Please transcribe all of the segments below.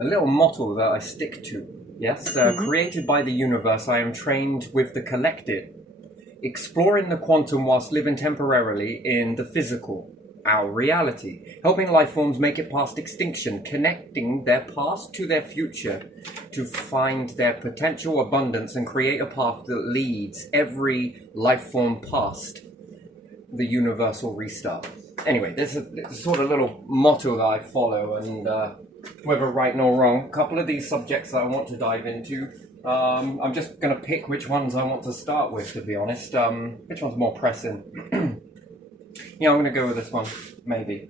a little motto that I stick to. Yes, created by the universe, I am trained with the collected, exploring the quantum whilst living temporarily in the physical, our reality, helping life forms make it past extinction, connecting their past to their future to find their potential abundance and create a path that leads every life form past the universal restart. Anyway, there's a sort of little motto that I follow, and whether right nor wrong, a couple of these subjects that I want to dive into, I'm just going to pick which ones I want to start with, to be honest. Which one's more pressing? Yeah, I'm going to go with this one, maybe.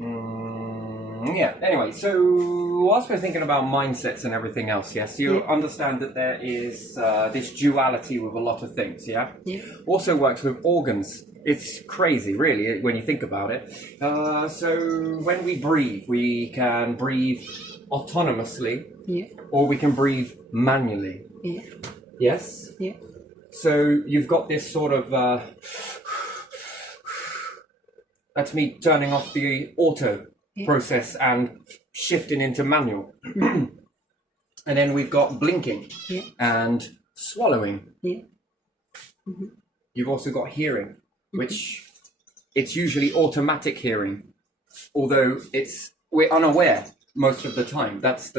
Yeah, anyway, so whilst we're thinking about mindsets and everything else, yes, you understand that there is this duality with a lot of things, yeah? Also works with organs. It's crazy, really, when you think about it. So when we breathe, we can breathe autonomously, or we can breathe manually. Yes? So you've got this sort of... that's me turning off the auto process and shifting into manual. And then we've got blinking and swallowing. You've also got hearing, which it's usually automatic hearing, although we're unaware most of the time. That's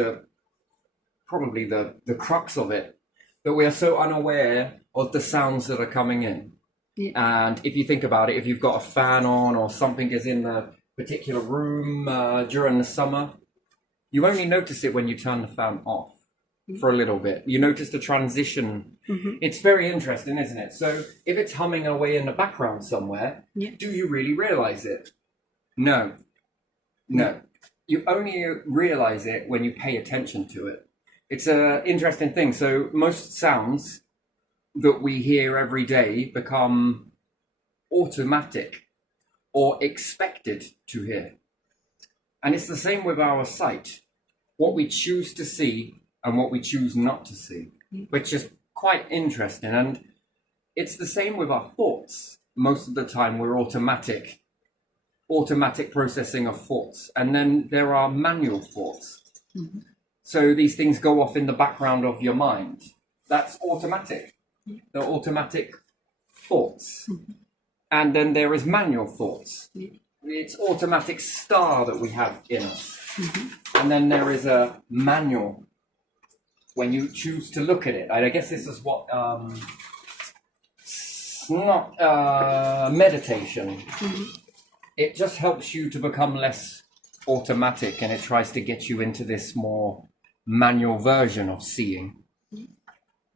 probably the crux of it, that we are so unaware of the sounds that are coming in. And if you think about it, if you've got a fan on or something is in the particular room during the summer, you only notice it when you turn the fan off for a little bit. You notice the transition. It's very interesting, isn't it? So if it's humming away in the background somewhere, do you really realize it? No. You only realize it when you pay attention to it. It's an interesting thing. So most sounds that we hear every day become automatic or expected to hear. And it's the same with our sight. What we choose to see and what we choose not to see, which is quite interesting. And it's the same with our thoughts. Most of the time we're automatic processing of thoughts. And then there are manual thoughts. So these things go off in the background of your mind. That's automatic. They're automatic thoughts. And then there is manual thoughts. It's automatic star that we have in us. And then there is a manual when you choose to look at it. I guess this is what it's not meditation. It just helps you to become less automatic, and it tries to get you into this more manual version of seeing.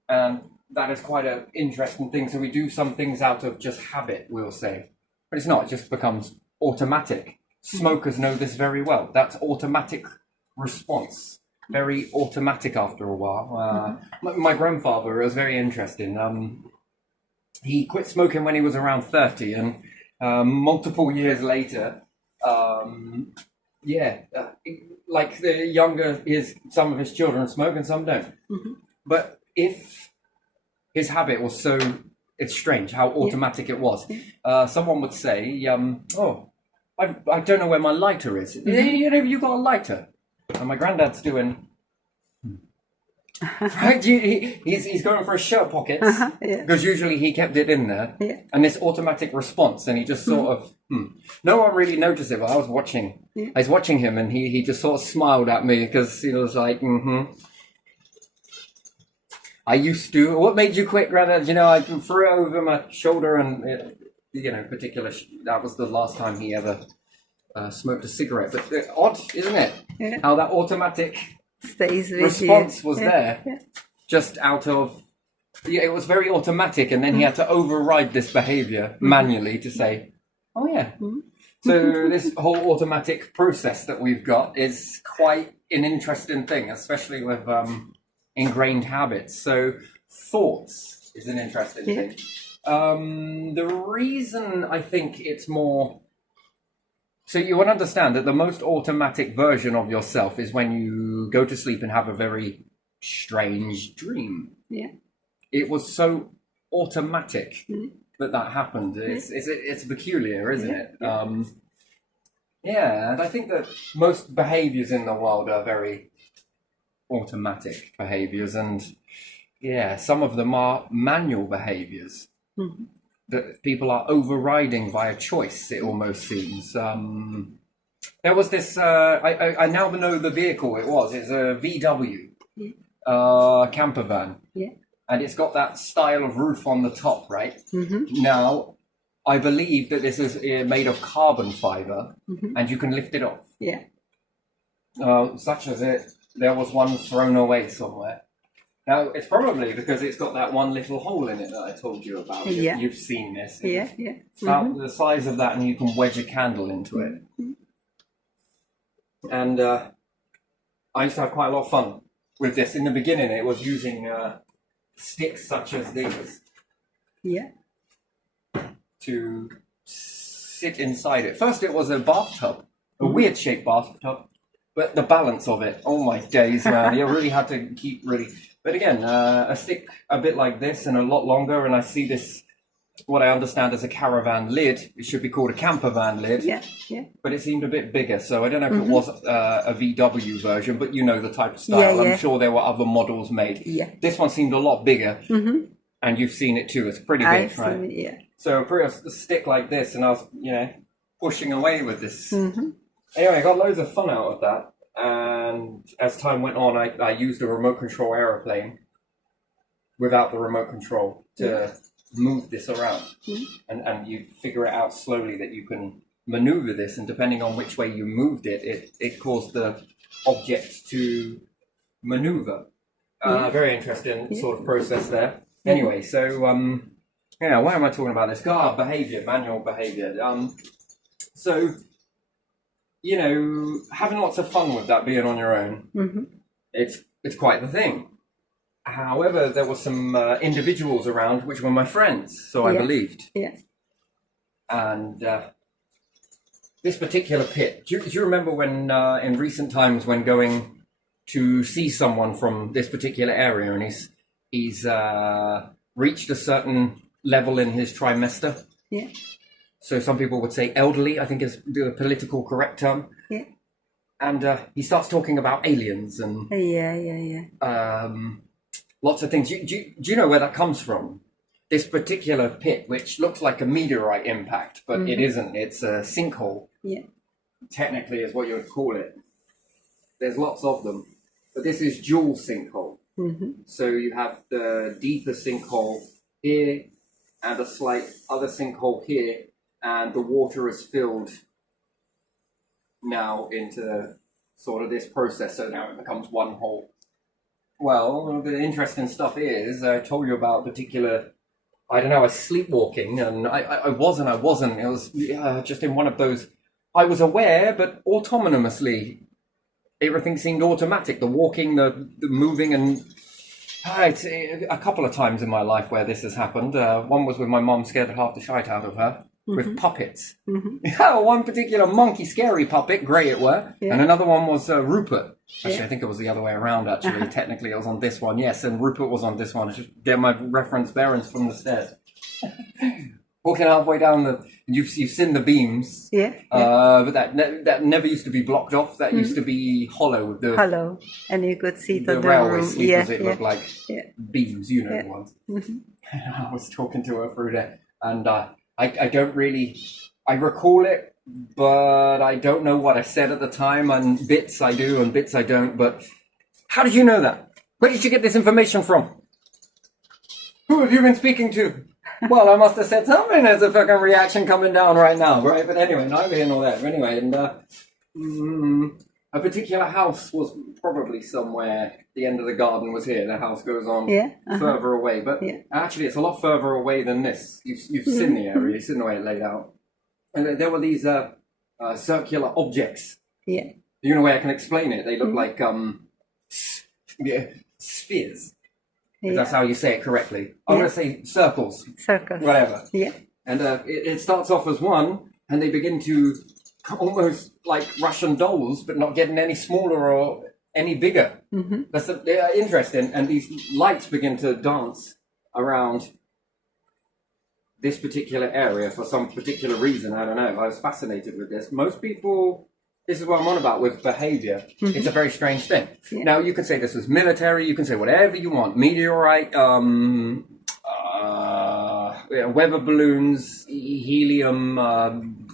And that is quite an interesting thing. So we do some things out of just habit, we'll say. But it's not, it just becomes automatic. Smokers know this very well. That's automatic response. Very automatic after a while. My grandfather was very interesting. He quit smoking when he was around 30, and multiple years later, like the younger, some of his children smoke and some don't. But if his habit was so, it's strange how automatic it was. Someone would say, I don't know where my lighter is. You got a lighter? And my granddad's doing... Right? He's going for his shirt pockets, because usually he kept it in there. And this automatic response, and he just sort of... No one really noticed it, but I was watching. I was watching him, and he just sort of smiled at me, because he was like, I used to. What made you quit, Granddad? I threw it over my shoulder, and that was the last time he ever smoked a cigarette. But odd, isn't it? How that automatic response was there, just out of. It was very automatic, and then he had to override this behavior manually to say, "Oh yeah." So this whole automatic process that we've got is quite an interesting thing, especially with ingrained habits. So thoughts is an interesting thing. The reason I think it's more... So you would understand that the most automatic version of yourself is when you go to sleep and have a very strange dream. It was so automatic that happened. It's peculiar, isn't it? Yeah, and I think that most behaviors in the world are very automatic behaviors, and yeah, some of them are manual behaviors Mhm. that people are overriding via choice, it almost seems. There was this, I now know the vehicle it was. It's a VW Yeah. camper van. Yeah. And it's got that style of roof on the top, right? Mm-hmm. Now, I believe that this is made of carbon fiber, Mm-hmm. and you can lift it off. Yeah. Such as it, there was one thrown away somewhere. Now, it's probably because it's got that one little hole in it that I told you about. Yeah. You've seen this. Yeah. Yeah. It's about the size of that, and you can wedge a candle into it. And I used to have quite a lot of fun with this. In the beginning, it was using sticks such as these Yeah. to sit inside it. First, it was a bathtub, a weird shaped bathtub, but the balance of it, oh my days, man, you really had to keep really. But again, a stick a bit like this and a lot longer, and I see this, what I understand as a caravan lid. It should be called a camper van lid. Yeah. Yeah. But it seemed a bit bigger, so I don't know if it was a VW version, but you know the type of style. Yeah, yeah. I'm sure there were other models made. Yeah. This one seemed a lot bigger, Mm-hmm. and you've seen it too. It's pretty big, I've right? seen it, yeah. So I put a stick like this, and I was, pushing away with this. Mm-hmm. Anyway, I got loads of fun out of that, and as time went on, I used a remote control aeroplane without the remote control to move this around, and you figure it out slowly that you can maneuver this, and depending on which way you moved it, it caused the object to maneuver. Very interesting sort of process there. Anyway, so why am I talking about this? Behavior, manual behavior. So, having lots of fun with that being on your own, Mm-hmm. it's quite the thing. However, there were some individuals around which were my friends, so I Yeah. believed. Yeah. And this particular pit, do you remember when, in recent times, when going to see someone from this particular area, and he's reached a certain level in his trimester? Yeah. So some people would say elderly, I think is the political correct term. Yeah. And he starts talking about aliens and Yeah. Yeah. Yeah. lots of things. Do you know where that comes from? This particular pit, which looks like a meteorite impact, but it isn't. It's a sinkhole. Yeah. Technically, is what you would call it. There's lots of them, but this is dual sinkhole. Mm-hmm. So you have the deeper sinkhole here, and a slight other sinkhole here, and the water is filled now into sort of this process. So now it becomes one hole. Well, the interesting stuff is, I told you about particular, I don't know, I was sleepwalking, and I wasn't. It was just in one of those, I was aware, but autonomously. Everything seemed automatic, the walking, the moving, and it's a couple of times in my life where this has happened. One was with my mom, scared half the shite out of her, with puppets. Mm-hmm. One particular monkey, scary puppet, grey it were, Yeah. and another one was Rupert. Actually, Yeah. I think it was the other way around, actually. Technically, it was on this one, yes, and Rupert was on this one. I just get my reference bearings from the stairs. Walking halfway down you've seen the beams, Yeah. but that never used to be blocked off. That used to be hollow. The Hello. And you could see the the railway room. sleepers, Yeah. it Yeah. looked like Yeah. beams, the Yeah. ones. Mm-hmm. I was talking to her through there, and I don't really, I recall it, but I don't know what I said at the time, and bits I do and bits I don't. But how did you know that? Where did you get this information from? Who have you been speaking to? Well, I must have said something. There's a fucking reaction coming down right now, right? But anyway, neither here nor there. Anyway, and a particular house was probably somewhere. The end of the garden was here. The house goes on Yeah. further away, but Yeah. actually, it's a lot further away than this. You've seen the area. You've seen the way it laid out, and there were these circular objects. Yeah. The only way I can explain it, they look like spheres. If Yeah. that's how you say it correctly. I'm going to say circles, Circle. whatever. Yeah. And it starts off as one, and they begin to almost like Russian dolls, but not getting any smaller or any bigger. Mm-hmm. They are interesting, and these lights begin to dance around this particular area for some particular reason. I don't know. I was fascinated with this. Most people, this is what I'm on about with behavior. It's a very strange thing. Yeah. Now, you can say this was military. You can say whatever you want. Meteorite, weather balloons, helium,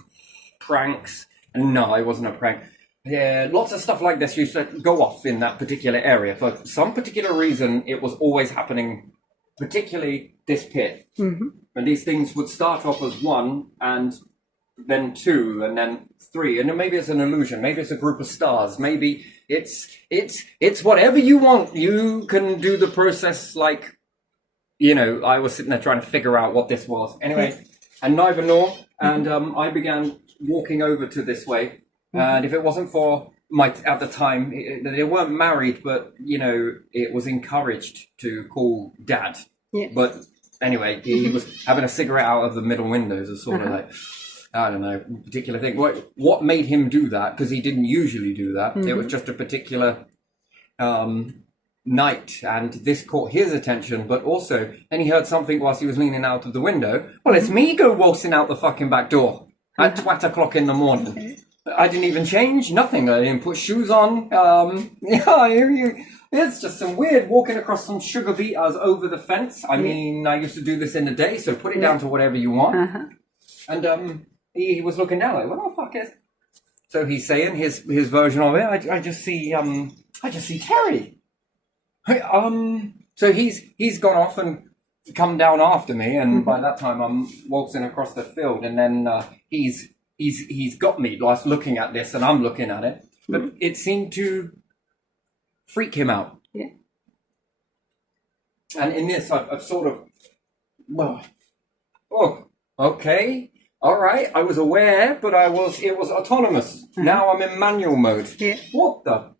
pranks. No, it wasn't a prank. Yeah, lots of stuff like this used to go off in that particular area. For some particular reason, it was always happening, particularly this pit. And these things would start off as one, and then two, and then three. And then maybe it's an illusion. Maybe it's a group of stars. Maybe it's whatever you want. You can do the process like, you know, I was sitting there trying to figure out what this was. Anyway, and neither nor. And I began walking over to this way. And if it wasn't for at the time, they weren't married, but, you know, it was encouraged to call Dad. Yeah. But anyway, he was having a cigarette out of the middle windows, a sort of like, I don't know, particular thing. What made him do that? Because he didn't usually do that. It was just a particular night, and this caught his attention. But also, then he heard something whilst he was leaning out of the window. Well, it's me go waltzing out the fucking back door at 2 o'clock in the morning. I didn't even change, nothing. I didn't put shoes on. It's just some weird walking across some sugar beeters over the fence. I mean, I used to do this in the day, so put it down to whatever you want. And he was looking down like, what the fuck is? So he's saying his version of it. I just see Terry. So he's gone off and come down after me, and by that time I'm waltzing across the field, and then he's got me whilst looking at this, and I'm looking at it. But it seemed to freak him out. Yeah. And in this, I've sort of, okay, all right. I was aware, but it was autonomous. Now I'm in manual mode. Yeah. What the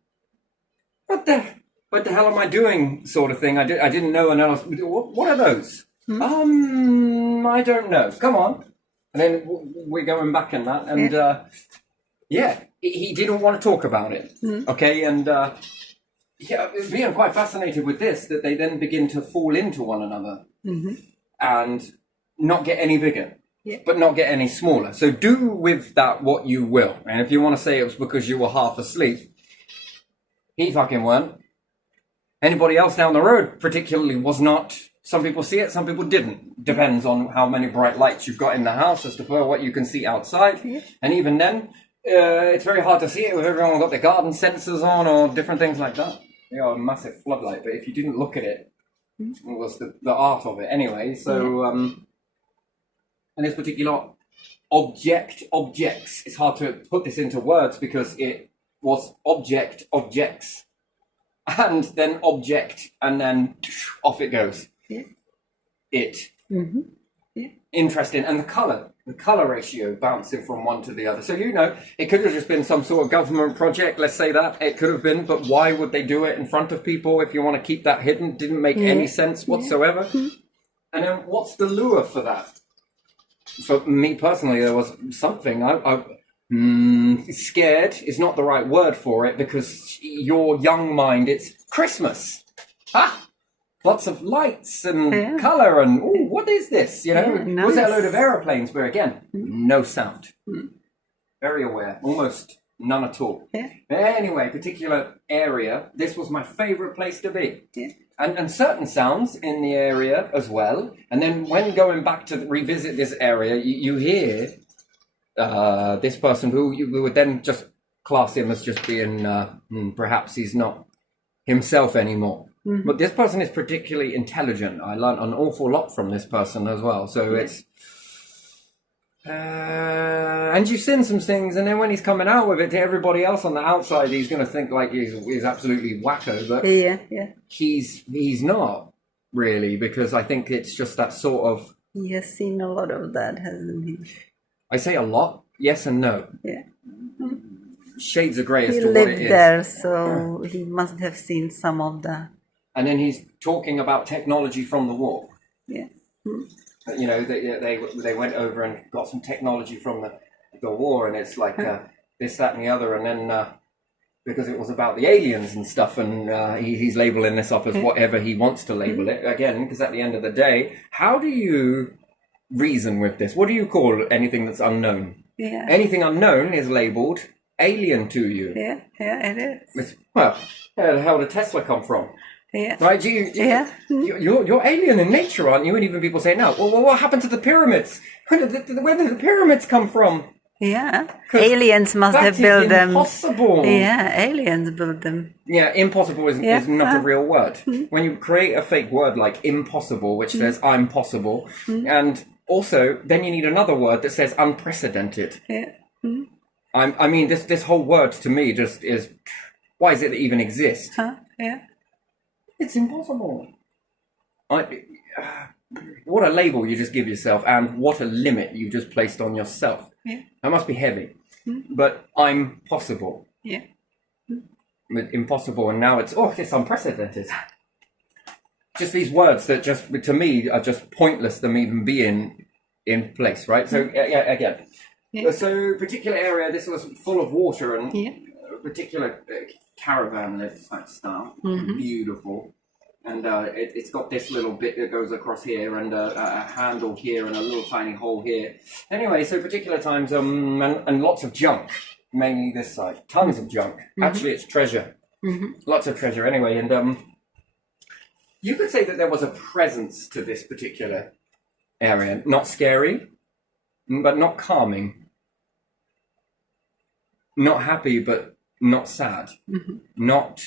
hell am I doing? Sort of thing. I didn't know. And I was, what are those? I don't know. Come on. And then we're going back in that, and he didn't want to talk about it. Okay, and being quite fascinated with this, that they then begin to fall into one another and not get any bigger, but not get any smaller. So do with that what you will. And if you want to say it was because you were half asleep, he fucking weren't. Anybody else down the road particularly was not. Some people see it, some people didn't. Depends on how many bright lights you've got in the house as to what you can see outside. And even then, it's very hard to see it with everyone got their garden sensors on or different things like that. You know, a massive floodlight. But if you didn't look at it, it was the art of it anyway. So, and this particular objects, it's hard to put this into words because it was objects, and then object, and then off it goes. Interesting. And the color ratio bouncing from one to the other. So, you know, it could have just been some sort of government project, let's say that. It could have been, but why would they do it in front of people if you want to keep that hidden? Didn't make any sense whatsoever. And then what's the lure for that? For me personally, there was something. Scared is not the right word for it because your young mind, it's Christmas. Lots of lights and colour and, what is this? You know, nice. Was there a load of aeroplanes? But again, no sound. Very aware, almost none at all. Anyway, particular area, this was my favourite place to be. And certain sounds in the area as well. And then when going back to revisit this area, you hear this person who we would then just class him as just being, perhaps he's not himself anymore. But this person is particularly intelligent. I learned an awful lot from this person as well. So it's... and you send some things, and then when he's coming out with it to everybody else on the outside, he's going to think like he's absolutely wacko. But he's not, really, because I think it's just that sort of... He has seen a lot of that, hasn't he? I say a lot, yes and no. Shades of grey as He to what it lived is. there, so he must have seen some of that. And then he's talking about technology from the war. You know, they went over and got some technology from the war, and it's like this, that, and the other. And then because it was about the aliens and stuff, and he's labeling this up as whatever he wants to label it. Again, because at the end of the day, how do you reason with this. What do you call anything that's unknown? Yeah. Anything unknown is labelled alien to you. Yeah. Yeah. It is. Well, where the hell did Tesla come from? Yeah. Right? Yeah. You're alien in nature, aren't you? And even people say now, well, what happened to the pyramids? Where did the pyramids come from? Yeah. 'Cause Aliens must that have is built them. impossible. Yeah. Aliens built them. Yeah, impossible is not a real word. Hmm. When you create a fake word like impossible, which says I'm possible, Hmm. and also then you need another word that says unprecedented. Yeah. I mean, this whole word to me just is, why does it even exist? Huh? Yeah. It's impossible. What a label you just give yourself, and what a limit you just placed on yourself. Yeah. That must be heavy. But I'm possible. Yeah. With impossible, and now it's unprecedented. Just these words that just to me are just pointless them even being in place, right? So yeah, again. Yeah. So particular area, this was full of water, and Yeah. a particular caravan lift type style, beautiful. And it's got this little bit that goes across here, and a handle here, and a little tiny hole here. Anyway, so particular times, and lots of junk, mainly this side, tons of junk. Actually, it's treasure, lots of treasure. Anyway, and you could say that there was a presence to this particular area, not scary, but not calming, not happy, but not sad, not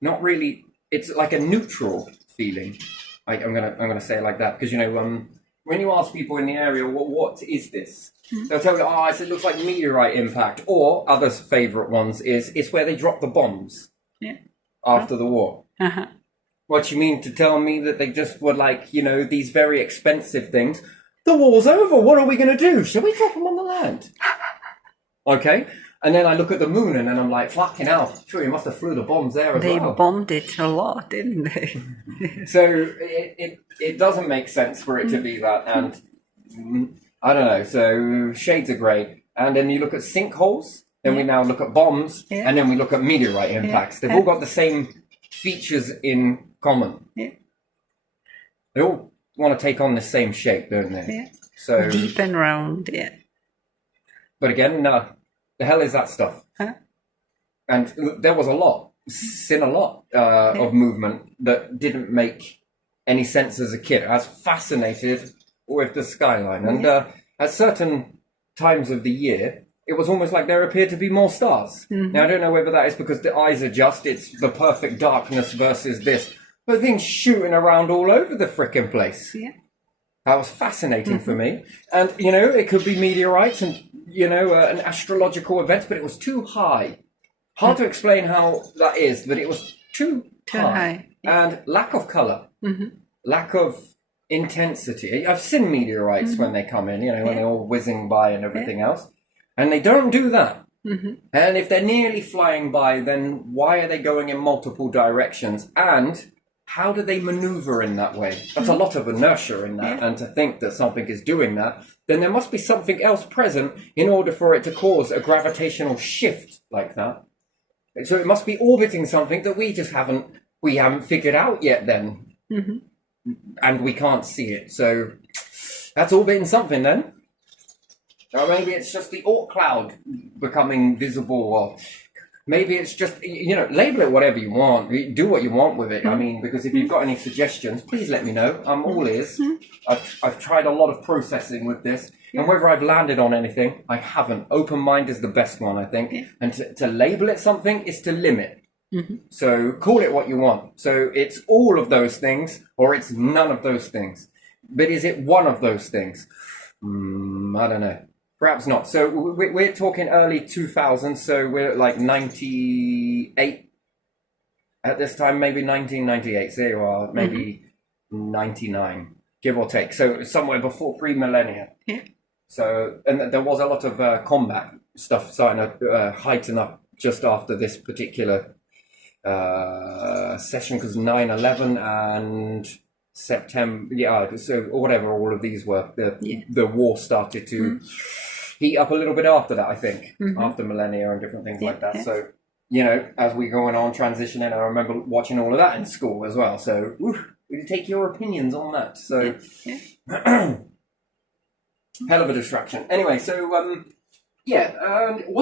really. It's like a neutral feeling. I'm gonna say it like that, because when you ask people in the area, what is this? They'll tell you, it looks like meteorite impact. Or others' favourite ones is it's where they dropped the bombs after the war. Uh-huh. What you mean to tell me that they just were like, these very expensive things? The war's over. What are we going to do? Shall we drop them on the land? Okay. And then I look at the moon and then I'm like, fucking hell, sure, you must have flew the bombs there as They well. bombed it a lot, didn't they? So it doesn't make sense for it to be that. And I don't know. So shades of grey. And then you look at sinkholes. Then we now look at bombs. Yeah. And then we look at meteorite impacts. They've all got the same features in common. Yeah. They all want to take on the same shape, don't they? Yeah. So, Deep and round, yeah. but again, the hell is that stuff? Huh? And there was a lot of movement that didn't make any sense as a kid. I was fascinated with the skyline. And at certain times of the year, it was almost like there appeared to be more stars. Now, I don't know whether that is because the eyes adjust, it's the perfect darkness versus this. But things shooting around all over the frickin' place. Yeah. That was fascinating for me. And, it could be meteorites and, an astrological event, but it was too high. Hard to explain how that is, but it was too high. And lack of colour. Lack of intensity. I've seen meteorites when they come in, when they're all whizzing by and everything else. And they don't do that. And if they're nearly flying by, then why are they going in multiple directions? And how do they maneuver in that way? That's a lot of inertia in that. And to think that something is doing that, then there must be something else present in order for it to cause a gravitational shift like that. So it must be orbiting something that we haven't figured out yet then. And we can't see it. So that's orbiting something then. Or maybe it's just the Oort cloud becoming visible, or maybe it's just, label it whatever you want. Do what you want with it. I mean, because if you've got any suggestions, please let me know. I'm all ears. I've tried a lot of processing with this. And whether I've landed on anything, I haven't. Open mind is the best one, I think. And to label it something is to limit. So call it what you want. So it's all of those things, or it's none of those things. But is it one of those things? I don't know. Perhaps not. So we're talking early 2000s, so we're like 98 at this time, maybe 1998. So there you are, maybe 99, give or take. So somewhere before pre-millennia. Yeah. So, and there was a lot of combat stuff starting to heighten up just after this particular session, because 9/11 and September, so whatever all of these were, the war started to heat up a little bit after that, I think, after millennia and different things like that. So, as we going on transitioning, I remember watching all of that in school as well. So, we take your opinions on that. So, Yeah. hell of a distraction. Anyway, so was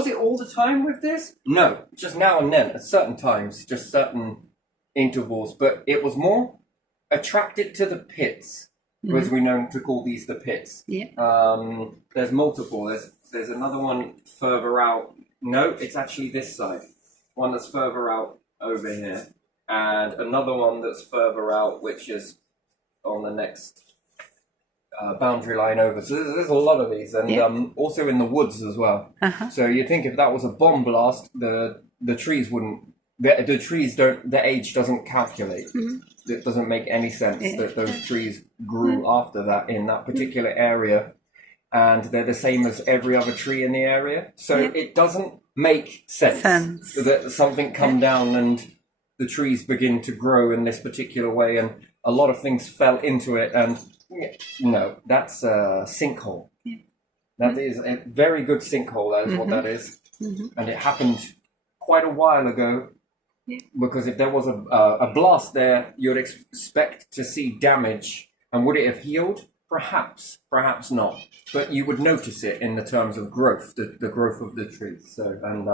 it all the time with this? No, just now and then, at certain times, just certain intervals. But it was more attracted to the pits, as we know to call these the pits. Yeah. There's multiple. There's another one further out. No, it's actually this side. One that's further out over here, and another one that's further out, which is on the next boundary line over. So there's a lot of these, and also in the woods as well. So you think if that was a bomb blast, the trees wouldn't. The trees don't. The age doesn't calculate. It doesn't make any sense that those trees grew after that in that particular area, and they're the same as every other tree in the area. So it doesn't make sense that something come down and the trees begin to grow in this particular way, and a lot of things fell into it. And no, that's a sinkhole. That is a very good sinkhole. That is what that is, and it happened quite a while ago. Because if there was a blast there, you'd expect to see damage. And would it have healed? Perhaps, perhaps not. But you would notice it in the terms of growth, the growth of the trees. So, and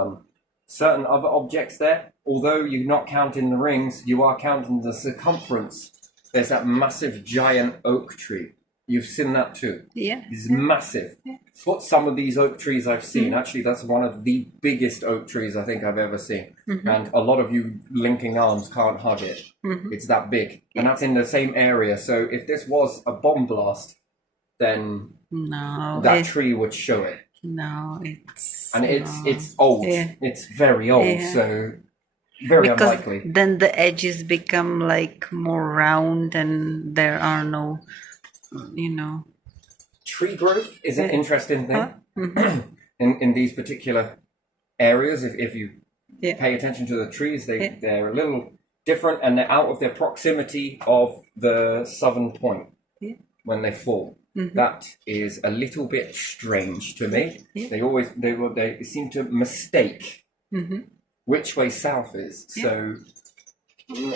certain other objects there, although you're not counting the rings, you are counting the circumference. There's that massive giant oak tree. You've seen that too. Yeah. It's massive. What some of these oak trees I've seen, actually that's one of the biggest oak trees I think I've ever seen. And a lot of you linking arms can't hug it. It's that big. And that's in the same area. So if this was a bomb blast, then that tree would show it. No, it's... And it's old. Yeah. It's very old, so very unlikely. Then the edges become like more round and there are no... Tree growth is an interesting thing in these particular areas. If you pay attention to the trees, they're a little different, and they're out of their proximity of the southern point when they fall. That is a little bit strange to me. They seem to mistake which way south is. So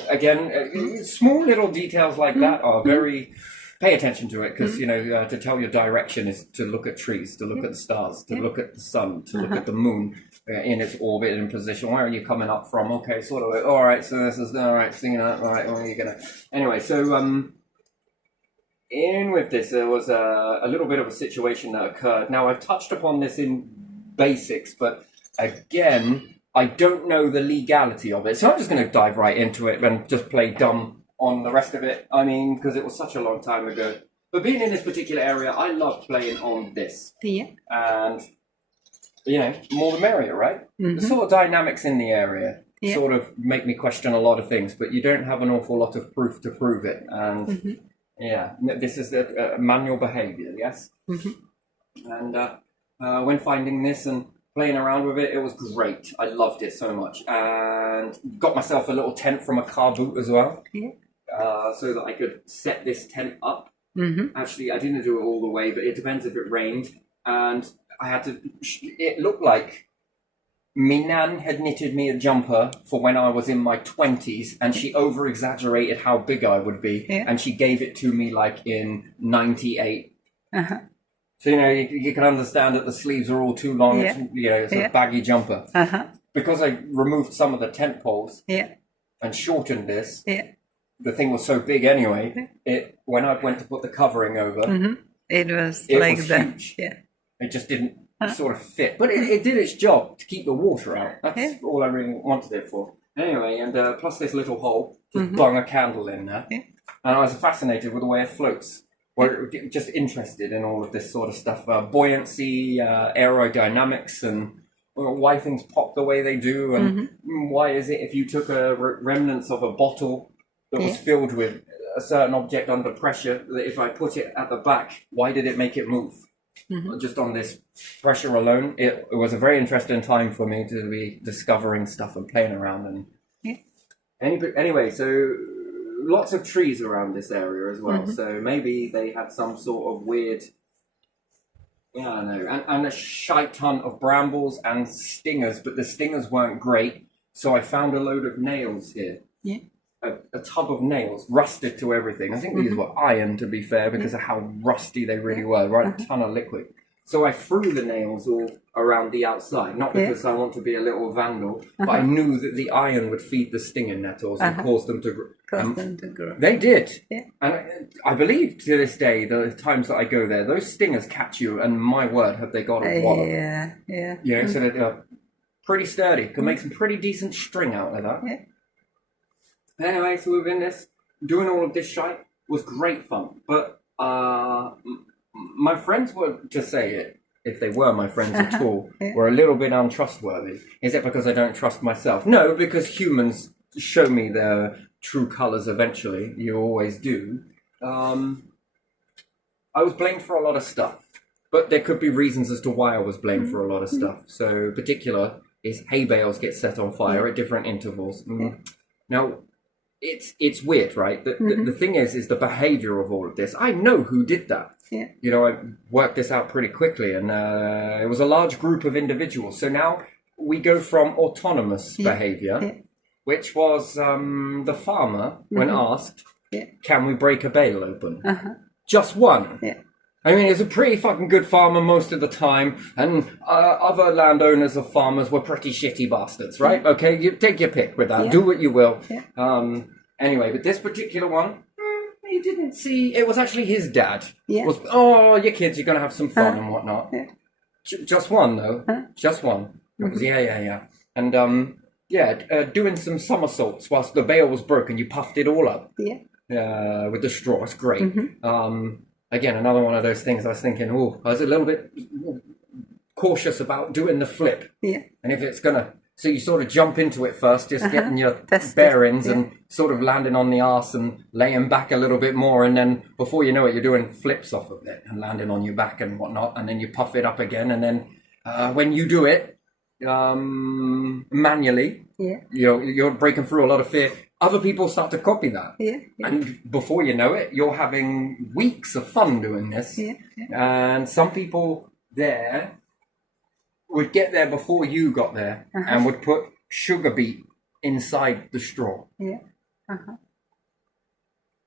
again, small little details like that are very... Pay attention to it, because to tell your direction is to look at trees, to look at the stars, to look at the sun, to look at the moon in its orbit and position. Where are you coming up from? Okay, sort of. All right, so this is all right. Singing that. All right, where are you gonna? Anyway, so in with this, there was a little bit of a situation that occurred. Now I've touched upon this in basics, but again, I don't know the legality of it, so I'm just going to dive right into it and just play dumb on the rest of it. I mean, because it was such a long time ago. But being in this particular area, I love playing on this. Yeah. And, more the merrier, right? The sort of dynamics in the area sort of make me question a lot of things, but you don't have an awful lot of proof to prove it. And, this is the manual behavior, yes? And when finding this and playing around with it, it was great. I loved it so much. And got myself a little tent from a car boot as well. So that I could set this tent up. Actually, I didn't do it all the way, but it depends if it rained. And I had to... It looked like me nan had knitted me a jumper for when I was in my 20s, and she over-exaggerated how big I would be. And she gave it to me like in 98. So, you can understand that the sleeves are all too long. It's a baggy jumper. Because I removed some of the tent poles and shortened this, the thing was so big anyway, when I went to put the covering over, it was huge. It just didn't sort of fit. But it did its job to keep the water out. That's all I really wanted it for. Anyway, and plus this little hole, just bung a candle in there. And I was fascinated with the way it floats. Well, just interested in all of this sort of stuff, buoyancy, aerodynamics, and why things pop the way they do, and why is it if you took a remnants of a bottle that was filled with a certain object under pressure, that if I put it at the back, why did it make it move? Just on this pressure alone, it was a very interesting time for me to be discovering stuff and playing around. And anyway, so lots of trees around this area as well, so maybe they had some sort of weird, I don't know, and a shite ton of brambles and stingers, but the stingers weren't great, so I found a load of nails here. a tub of nails, rusted to everything. I think these were iron, to be fair, because of how rusty they really were, right? A ton of liquid. So I threw the nails all around the outside, not because I want to be a little vandal, but I knew that the iron would feed the stinging nettles and cause them to grow. They did. Yeah. And I believe to this day, the times that I go there, those stingers catch you, and my word, have they got a wallop. Yeah. You know, so they're pretty sturdy. Can make some pretty decent string out of that. Yeah. Anyway, so we've been doing all of this shite was great fun, but my friends were, to say it, if they were my friends at all, were a little bit untrustworthy. Is it because I don't trust myself? No, because humans show me their true colours eventually. You always do. I was blamed for a lot of stuff, but there could be reasons as to why I was blamed for a lot of stuff. So, particular is hay bales get set on fire at different intervals. Now, it's weird, right? The thing is the behaviour of all of this. I know who did that. Yeah. You know, I worked this out pretty quickly, and it was a large group of individuals. So now we go from autonomous behaviour, which was the farmer, when asked, can we break a bale open? Just one. Yeah. I mean, he's a pretty fucking good farmer most of the time, and other landowners of farmers were pretty shitty bastards, right? Okay, you take your pick with that. Do what you will. Anyway, but this particular one, he didn't see. It was actually his dad. Was, oh, your kids, you're gonna have some fun and whatnot. Just one though. Just one. It was, yeah. And doing some somersaults whilst the bale was broken. You puffed it all up. With the straw. It's great. Again, another one of those things I was thinking, I was a little bit cautious about doing the flip. And if it's gonna, so you sort of jump into it first, just getting your bearings and sort of landing on the arse and laying back a little bit more. And then before you know it, you're doing flips off of it and landing on your back and whatnot. And then you puff it up again. And then when you do it manually, you're breaking through a lot of fear. Other people start to copy that. And before you know it, you're having weeks of fun doing this. And some people there would get there before you got there and would put sugar beet inside the straw.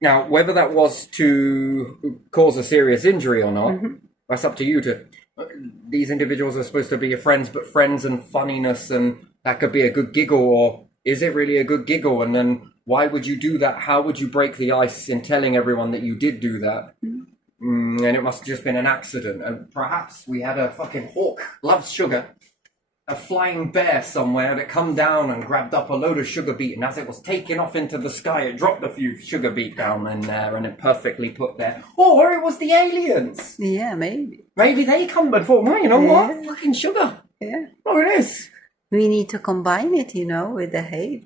Now, whether that was to cause a serious injury or not, that's up to you to... These individuals are supposed to be your friends, but friends and funniness, and that could be a good giggle, or is it really a good giggle? And then why would you do that? How would you break the ice in telling everyone that you did do that? And it must have just been an accident. And perhaps we had a fucking hawk, loves sugar, a flying bear somewhere that come down and grabbed up a load of sugar beet. And as it was taking off into the sky, it dropped a few sugar beet down in there and it perfectly put there. Or it was the aliens. Yeah, maybe. Maybe they come before. Well, you know what? Fucking sugar. Oh, it is. We need to combine it, with the hay.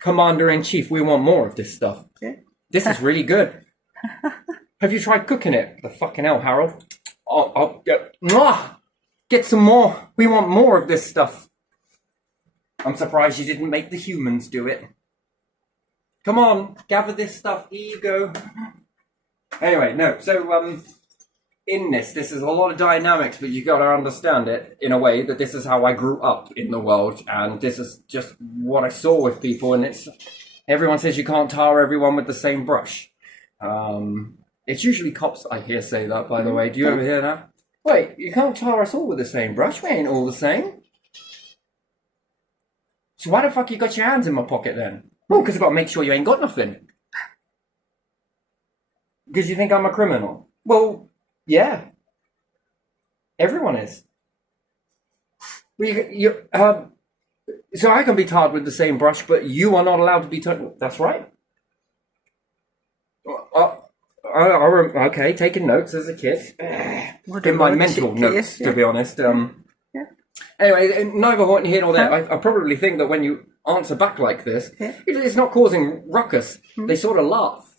Commander-in-Chief, we want more of this stuff. This is really good. Have you tried cooking it? The fucking hell, Harold. I'll get some more. We want more of this stuff. I'm surprised you didn't make the humans do it. Come on, gather this stuff. Here you go. Anyway, no. So, in this is a lot of dynamics, but you got to understand it in a way that this is how I grew up in the world, and this is just what I saw with people. And it's everyone says you can't tar everyone with the same brush. It's usually cops I hear say that, by the way. Do you ever hear that? Wait, you can't tar us all with the same brush. We ain't all the same. So why the fuck you got your hands in my pocket then? Well, because I've got to make sure you ain't got nothing. Because you think I'm a criminal. Well, yeah. Everyone is. So I can be tarred with the same brush, but you are not allowed to be tarred. That's right. Okay, taking notes as a kid. In my mental notes, to be honest. Anyway, neither Horton here nor there. I probably think that when you answer back like this, it's not causing ruckus. They sort of laugh.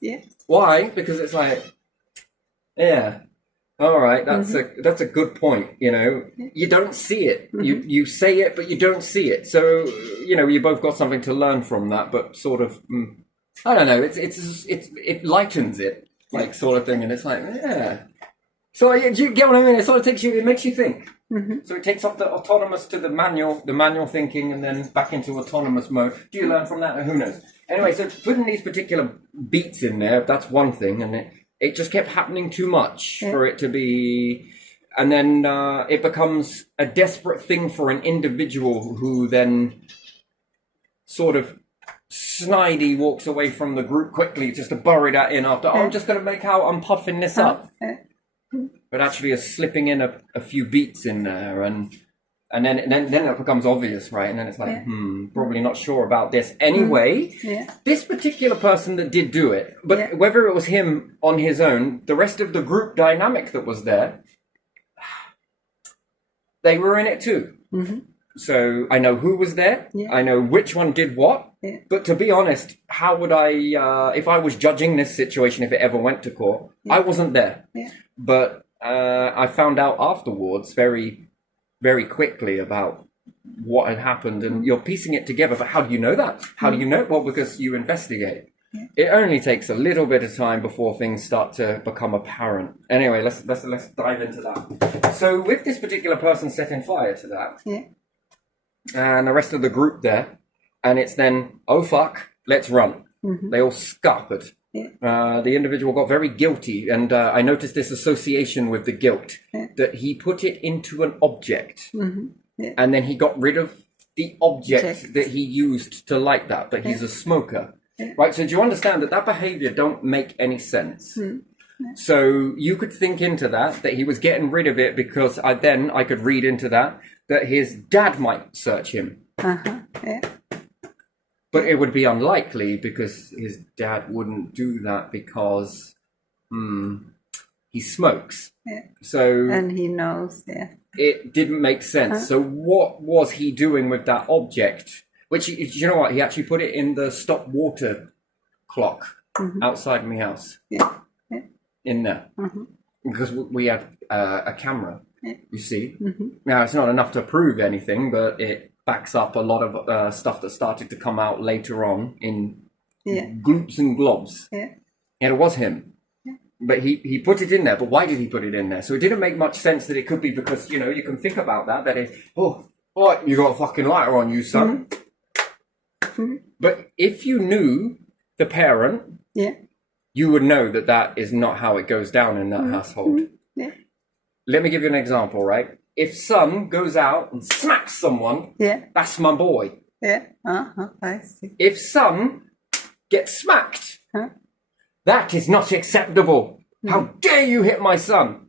Why? Because it's like, all right, that's a good point. You don't see it. You say it, but you don't see it. So you both got something to learn from that. But sort of, I don't know. It lightens it, like sort of thing, and it's like, So do you get what I mean? It sort of makes you think. So it takes off the autonomous to the manual thinking, and then back into autonomous mode. Do you learn from that? Who knows? Anyway, so putting these particular beats in there, that's one thing, and it just kept happening too much for it to be, and then it becomes a desperate thing for an individual who then sort of snidey walks away from the group quickly just to bury that in after, I'm just going to make out I'm puffing this up. But actually is slipping in a few beats in there, and then it becomes obvious, right? And then it's like, probably not sure about this. Anyway, this particular person that did do it, but whether it was him on his own, the rest of the group dynamic that was there, they were in it too. So I know who was there. I know which one did what. But to be honest, how would I, if I was judging this situation, if it ever went to court, I wasn't there. But I found out afterwards very, very quickly about what had happened, and you're piecing it together. But how do you know that? How do you know? Well, because you investigate. It only takes a little bit of time before things start to become apparent. Anyway, let's dive into that. So with this particular person setting fire to that, and the rest of the group there, and it's then, oh fuck, let's run. They all scuppered. The individual got very guilty, and I noticed this association with the guilt, that he put it into an object, and then he got rid of the object that he used to light that he's a smoker. Right, so do you understand that behavior don't make any sense? So you could think into that he was getting rid of it because I could read into that his dad might search him. But it would be unlikely because his dad wouldn't do that because he smokes. So and he knows, it didn't make sense. So what was he doing with that object? Which, you know what, he actually put it in the stop water clock outside my house. In there. Because we had a camera, you see. Now, it's not enough to prove anything, but it backs up a lot of stuff that started to come out later on in gloops and globs. And it was him. But he put it in there. But why did he put it in there? So it didn't make much sense that it could be because, you know, you can think about that is, what, you got a fucking lighter on you, son. But if you knew the parent, you would know that is not how it goes down in that household. Let me give you an example, right? If son goes out and smacks someone, that's my boy. I see. If son gets smacked, that is not acceptable. How dare you hit my son?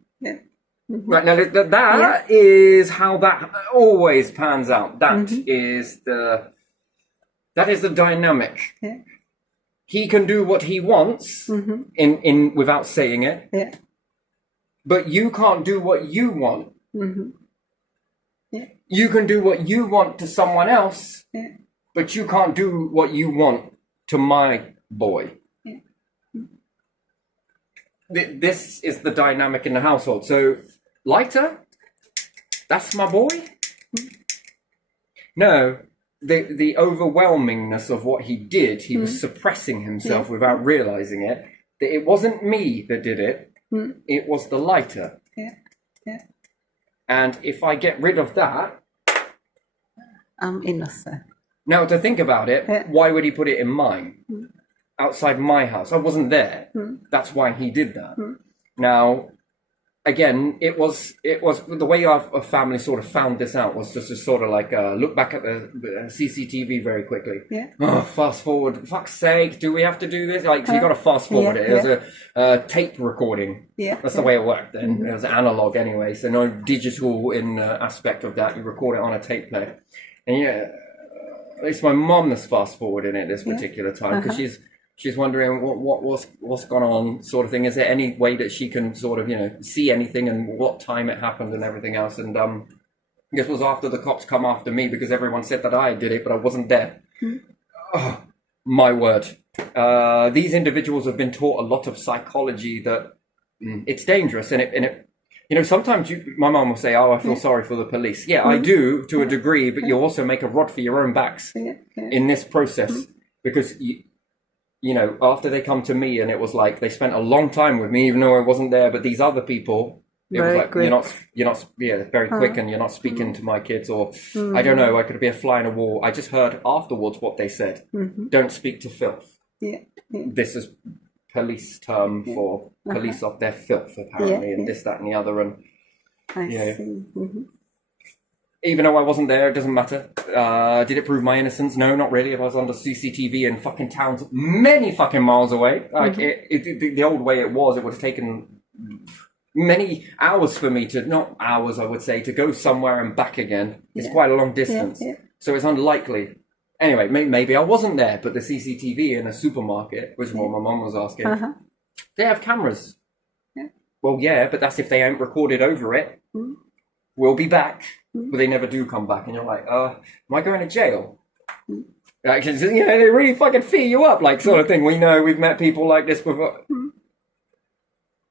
Right, now that is how that always pans out. That is the dynamic. He can do what he wants in without saying it. But you can't do what you want. You can do what you want to someone else, but you can't do what you want to my boy. This is the dynamic in the household. So, lighter, that's my boy? No, the overwhelmingness of what he did, he was suppressing himself without realizing it, that it wasn't me that did it, it was the lighter. And if I get rid of that... I'm innocent. Now, to think about it, why would he put it in mine? Outside my house. I wasn't there. That's why he did that. Now, again, it was the way our family sort of found this out was just to sort of like look back at the CCTV very quickly. Oh, fast forward. Fuck's sake, do we have to do this? Like, you got to fast forward it. It was a tape recording. That's the way it worked then. It was analog anyway, so no digital in aspect of that. You record it on a tape player. And it's my mom that's fast forwarding it this particular time because she's wondering what's gone on, sort of thing. Is there any way that she can sort of, you know, see anything and what time it happened and everything else? And this was after the cops come after me because everyone said that I did it, but I wasn't there. Oh, my word. These individuals have been taught a lot of psychology that it's dangerous, and it you know, sometimes my mom will say, "Oh, I feel sorry for the police." Yeah, I do to a degree, but you also make a rod for your own backs in this process because you know, after they come to me and it was like they spent a long time with me, even though I wasn't there, but these other people It was Very like quick. you're not yeah, very quick, and you're not speaking to my kids, or I don't know, I could be a fly on a wall. I just heard afterwards what they said. Don't speak to filth. Yeah. Yeah. This is police term for police of their filth, apparently, and this, that, and the other. And I Yeah. see. even though I wasn't there, it doesn't matter. Did it prove my innocence? No, not really. If I was under CCTV in fucking towns many fucking miles away, like the old way it was, it would have taken many hours for me to, not hours, I would say, to go somewhere and back again. It's quite a long distance. Yeah. So it's unlikely. Anyway, maybe I wasn't there, but the CCTV in a supermarket, which is what my mum was asking, they have cameras. Yeah. Well, yeah, but that's if they ain't recorded over it. We'll be back. But they never do come back, and you're like, am I going to jail? Like, you know, they really fucking fear you up, like, sort of thing. We know, we've met people like this before.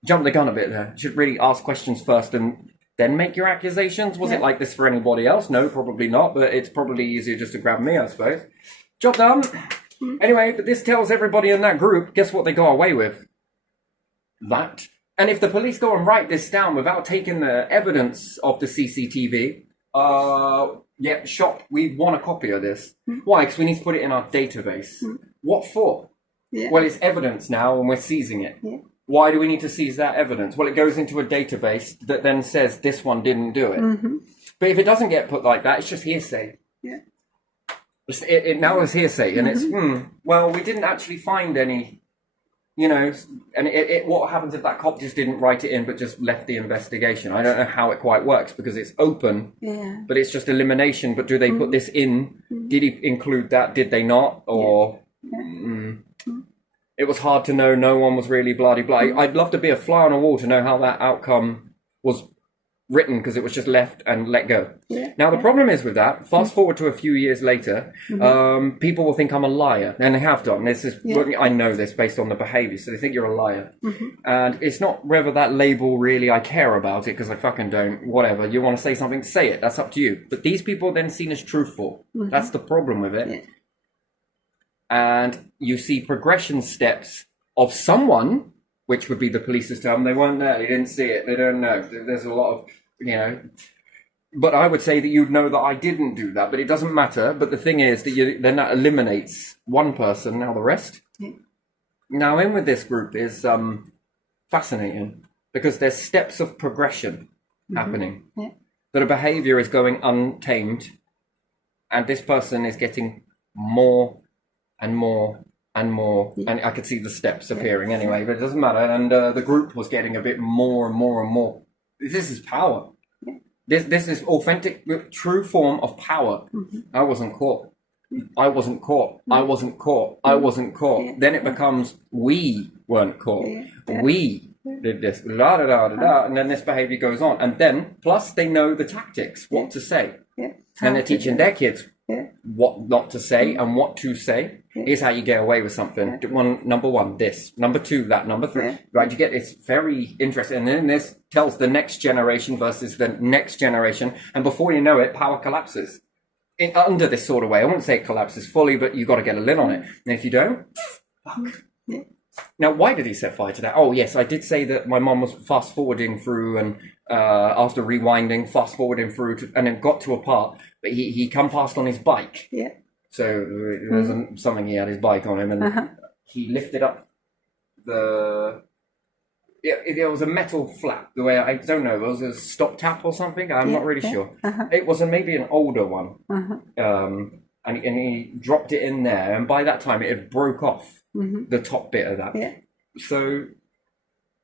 Jump the gun a bit there. Should really ask questions first and then make your accusations. Was it like this for anybody else? No, probably not, but it's probably easier just to grab me, I suppose. Job done. Anyway, but this tells everybody in that group, guess what they got away with? That. And if the police go and write this down without taking the evidence of the CCTV, yeah, shop, we want a copy of this. Why? Because we need to put it in our database. What for? Yeah. Well, it's evidence now and we're seizing it. Yeah. Why do we need to seize that evidence? Well, it goes into a database that then says this one didn't do it. But if it doesn't get put like that, it's just hearsay. Yeah. It now is hearsay, and it's, well, we didn't actually find any, you know, and what happens if that cop just didn't write it in but just left the investigation? I don't know how it quite works because it's open, Yeah. but it's just elimination. But do they put this in? Did he include that? Did they not? Or it was hard to know. No one was really bloody. I'd love to be a fly on a wall to know how that outcome was written, because it was just left and let go. Yeah. Now, the problem is with that, fast forward to a few years later, people will think I'm a liar, and they have done. This is, I know this based on the behaviour, so they think you're a liar. And it's not whether that label really, I care about it, because I fucking don't, whatever. You want to say something, say it, that's up to you. But these people are then seen as truthful. That's the problem with it. Yeah. And you see progression steps of someone, which would be the police's term. They weren't there, they didn't see it, they don't know. There's a lot of, you know, but I would say that you'd know that I didn't do that, but it doesn't matter. But the thing is that then that eliminates one person, now the rest. Now in with this group is fascinating, because there's steps of progression happening. That a behavior is going untamed, and this person is getting more and more and more, and I could see the steps appearing anyway, but it doesn't matter. And the group was getting a bit more and more and more. This is power. This is authentic, true form of power. I wasn't caught. I wasn't caught. I wasn't caught. I wasn't caught. Then it becomes we weren't caught. We did this, da da da da da, and then this behavior goes on. And then, plus, they know the tactics, what to say, and they're teaching their kids what not to say and what to say. Here's how you get away with something. Number one, this. Number two, that. Number three. Right, you get, it's very interesting. And then this tells the next generation versus the next generation. And before you know it, power collapses. Under this sort of way. I wouldn't say it collapses fully, but you've got to get a lid on it. And if you don't, fuck. Now, why did he set fire to that? Oh, yes, I did say that my mom was fast forwarding through, and after rewinding, fast forwarding through, and then got to a part, but he come past on his bike. So there's something, he had his bike on him, and he lifted up there was a metal flap, the way, I don't know, it was a stop tap or something, I'm not really sure. It was maybe an older one. And he dropped it in there, and by that time it had broke off the top bit of that. So,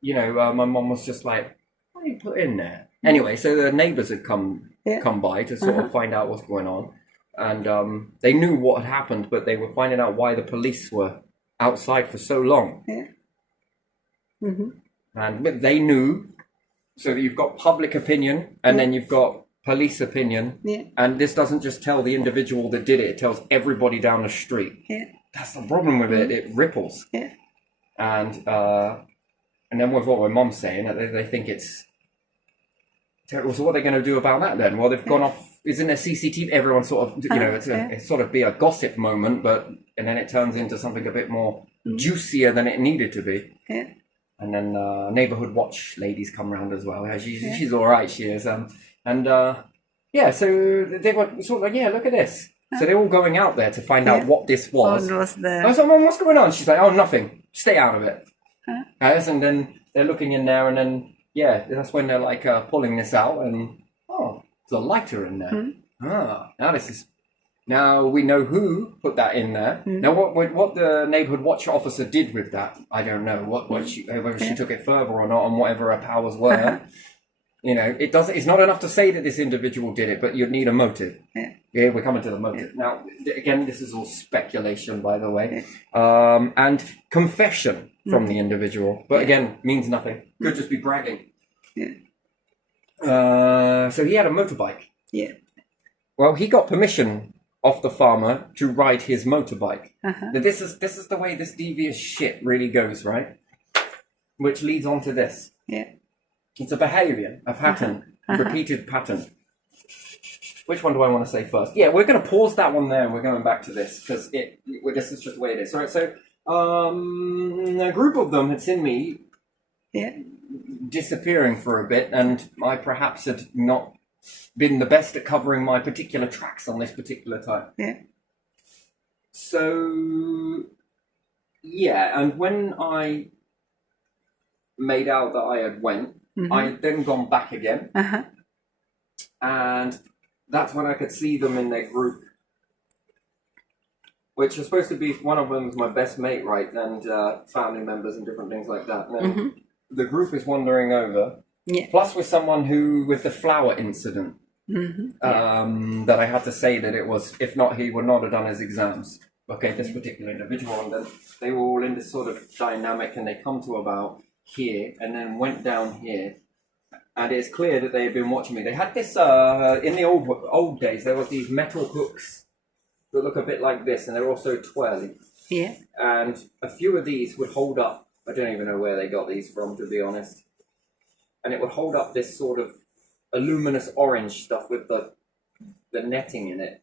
you know, my mum was just like, what do you put in there? Anyway, so the neighbours had come by to sort of find out what's going on. And they knew what had happened, but they were finding out why the police were outside for so long. And but they knew, so that you've got public opinion, and then you've got police opinion, and this doesn't just tell the individual that did it, it tells everybody down the street. That's the problem with it, it ripples. And then with what my mom's saying, they think it's terrible. So what are they going to do about that then? Well, they've gone off, isn't there CCTV? Everyone sort of, you know, it's sort of be a gossip moment, and then it turns into something a bit more juicier than it needed to be. and then neighborhood watch ladies come round as well. Yeah, she's all right. She is. And yeah, so they were sort of like, yeah, look at this. So they're all going out there to find out what this was. What was there? I was like, Mom, what's going on? She's like, oh, nothing. Stay out of it. Yes, and then they're looking in there, and then yeah, that's when they're like pulling this out, and oh, there's a lighter in there. Now we know who put that in there. Now what the neighborhood watch officer did with that, I don't know. Whether she took it further or not, and whatever her powers were. You know, it's not enough to say that this individual did it, but you'd need a motive. Yeah, we're coming to the motive. Now, again, this is all speculation, by the way. And confession from the individual. But again, means nothing. Could just be bragging. So he had a motorbike. Yeah. Well, he got permission off the farmer to ride his motorbike. Now, this is the way this devious shit really goes, right? Which leads on to this. Yeah. It's a behavior, a pattern, repeated pattern. Which one do I want to say first? Yeah, we're going to pause that one there, and we're going back to this because this is just the way it is. All right, so a group of them had seen me disappearing for a bit, and I perhaps had not been the best at covering my particular tracks on this particular time. Yeah. So yeah, and when I made out that I had went, I had then gone back again, and that's when I could see them in their group, which was supposed to be, one of them was my best mate, right, and family members and different things like that. And the group is wandering over, plus with someone with the flower incident, that I had to say that it was, if not, he would not have done his exams. Okay, this particular individual, and then they were all in this sort of dynamic, and they come to about here and then went down here, and it's clear that they had been watching me. They had this in the old days, there was these metal hooks that look a bit like this, and they're also twirly, and a few of these would hold up, I don't even know where they got these from, to be honest, and it would hold up this sort of luminous orange stuff with the netting in it,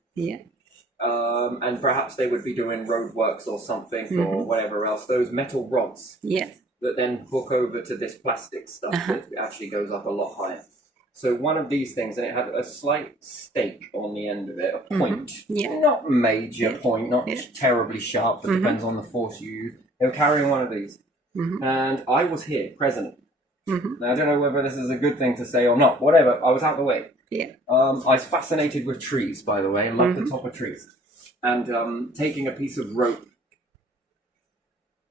and perhaps they would be doing roadworks or something, or whatever else, those metal rods that then hook over to this plastic stuff that actually goes up a lot higher. So one of these things, and it had a slight stake on the end of it, a point. Not major point, not terribly sharp, but depends on the force you use. They were carrying one of these. And I was here, present. Now, I don't know whether this is a good thing to say or not. Whatever, I was out the way. I was fascinated with trees, by the way. I love the top of trees. And taking a piece of rope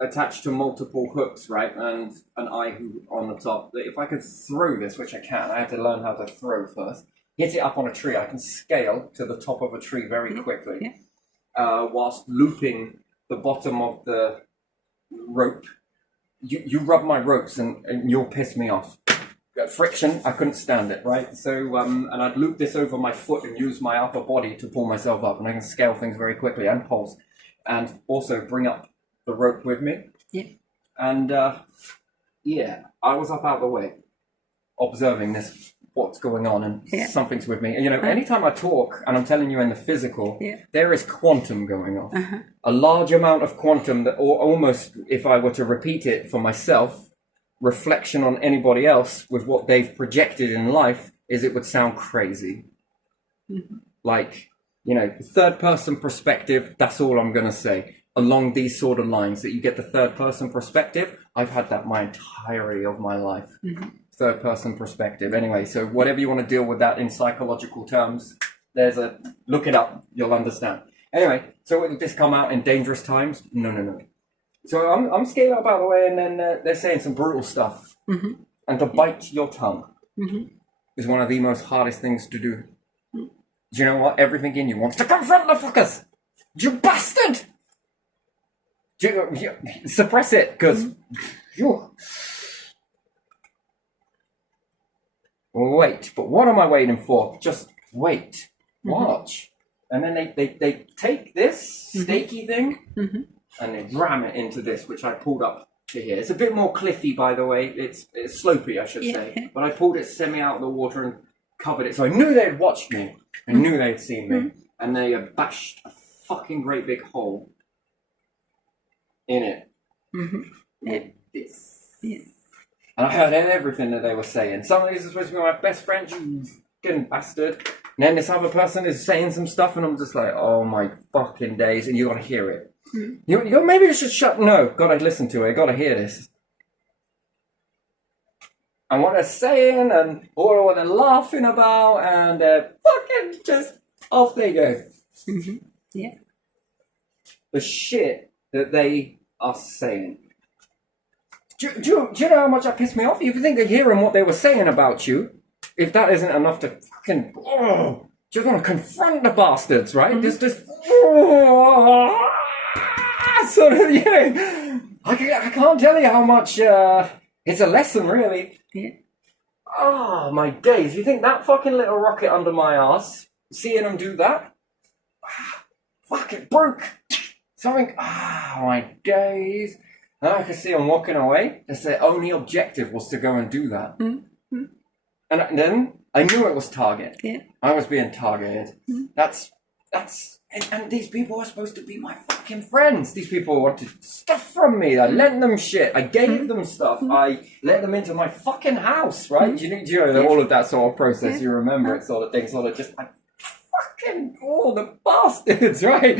attached to multiple hooks, right, and an eye hook on the top, that if I could throw this, which I can, I had to learn how to throw first, hit it up on a tree, I can scale to the top of a tree very quickly, whilst looping the bottom of the rope. You rub my ropes and you'll piss me off. Friction, I couldn't stand it, right? So, and I'd loop this over my foot and use my upper body to pull myself up, and I can scale things very quickly and pulse, and also bring up the rope with me. And I was up out the way, observing this, what's going on, and something's with me. And, you know, anytime I talk, and I'm telling you in the physical, there is quantum going off. A large amount of quantum that, or almost, if I were to repeat it for myself, reflection on anybody else with what they've projected in life, is it would sound crazy. Like, you know, third person perspective, that's all I'm going to say. Along these sort of lines, that you get the third person perspective. I've had that my entirety of my life. Third person perspective. Anyway, so whatever you want to deal with that in psychological terms, look it up, you'll understand. Anyway, so would this come out in dangerous times? No. So I'm scaling up out of the way, and then they're saying some brutal stuff. And to bite your tongue is one of the most hardest things to do. Do you know what? Everything in you wants to confront the fuckers. You bastard! Suppress it, because wait. But what am I waiting for? Just wait, watch, and then they take this stakey thing and they ram it into this, which I pulled up to here. It's a bit more cliffy, by the way. It's slopey, I should say, but I pulled it semi out of the water and covered it, so I knew they'd watched me. I knew they'd seen me, and they bashed a fucking great big hole in it with this. And I heard everything that they were saying. Some of these are supposed to be my best friend, you fucking bastard. And then this other person is saying some stuff, and I'm just like, oh my fucking days, and you gotta hear it. You maybe you should shut. No, gotta listen to it. Gotta hear this. And what they're saying, and what they're laughing about, and they're fucking just off they go. Yeah. The shit that they are saying. Do you know how much that pissed me off? If you think of hearing what they were saying about you, if that isn't enough to fucking just want to confront the bastards, right? Just sort of, you know, I can't tell you how much it's a lesson, really. Yeah. Oh my days! You think that fucking little rocket under my ass, seeing them do that? Fuck, it broke. Something. My days. And I could see them walking away. As their only objective was to go and do that. And then I knew it was target. Yeah. I was being targeted. That's. And these people were supposed to be my fucking friends. These people wanted stuff from me. I lent them shit. I gave them stuff. I let them into my fucking house, right? Do you know all of that sort of process? You remember it, sort of thing, sort of just like fucking all the bastards, right?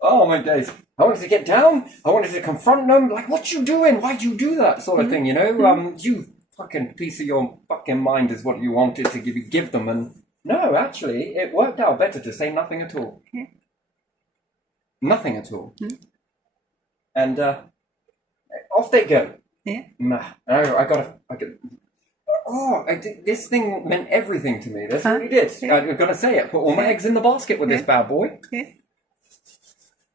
Oh my days! I wanted to get down. I wanted to confront them. Like, what you doing? Why'd you do that? Sort of thing, you know? You fucking piece of your fucking mind is what you wanted to give them, and. No, actually, it worked out better to say nothing at all. Yeah. Nothing at all. And off they go. Yeah. This thing meant everything to me. That's what it did. Yeah. I'm going to say it. Put all my eggs in the basket with this bad boy. Yeah.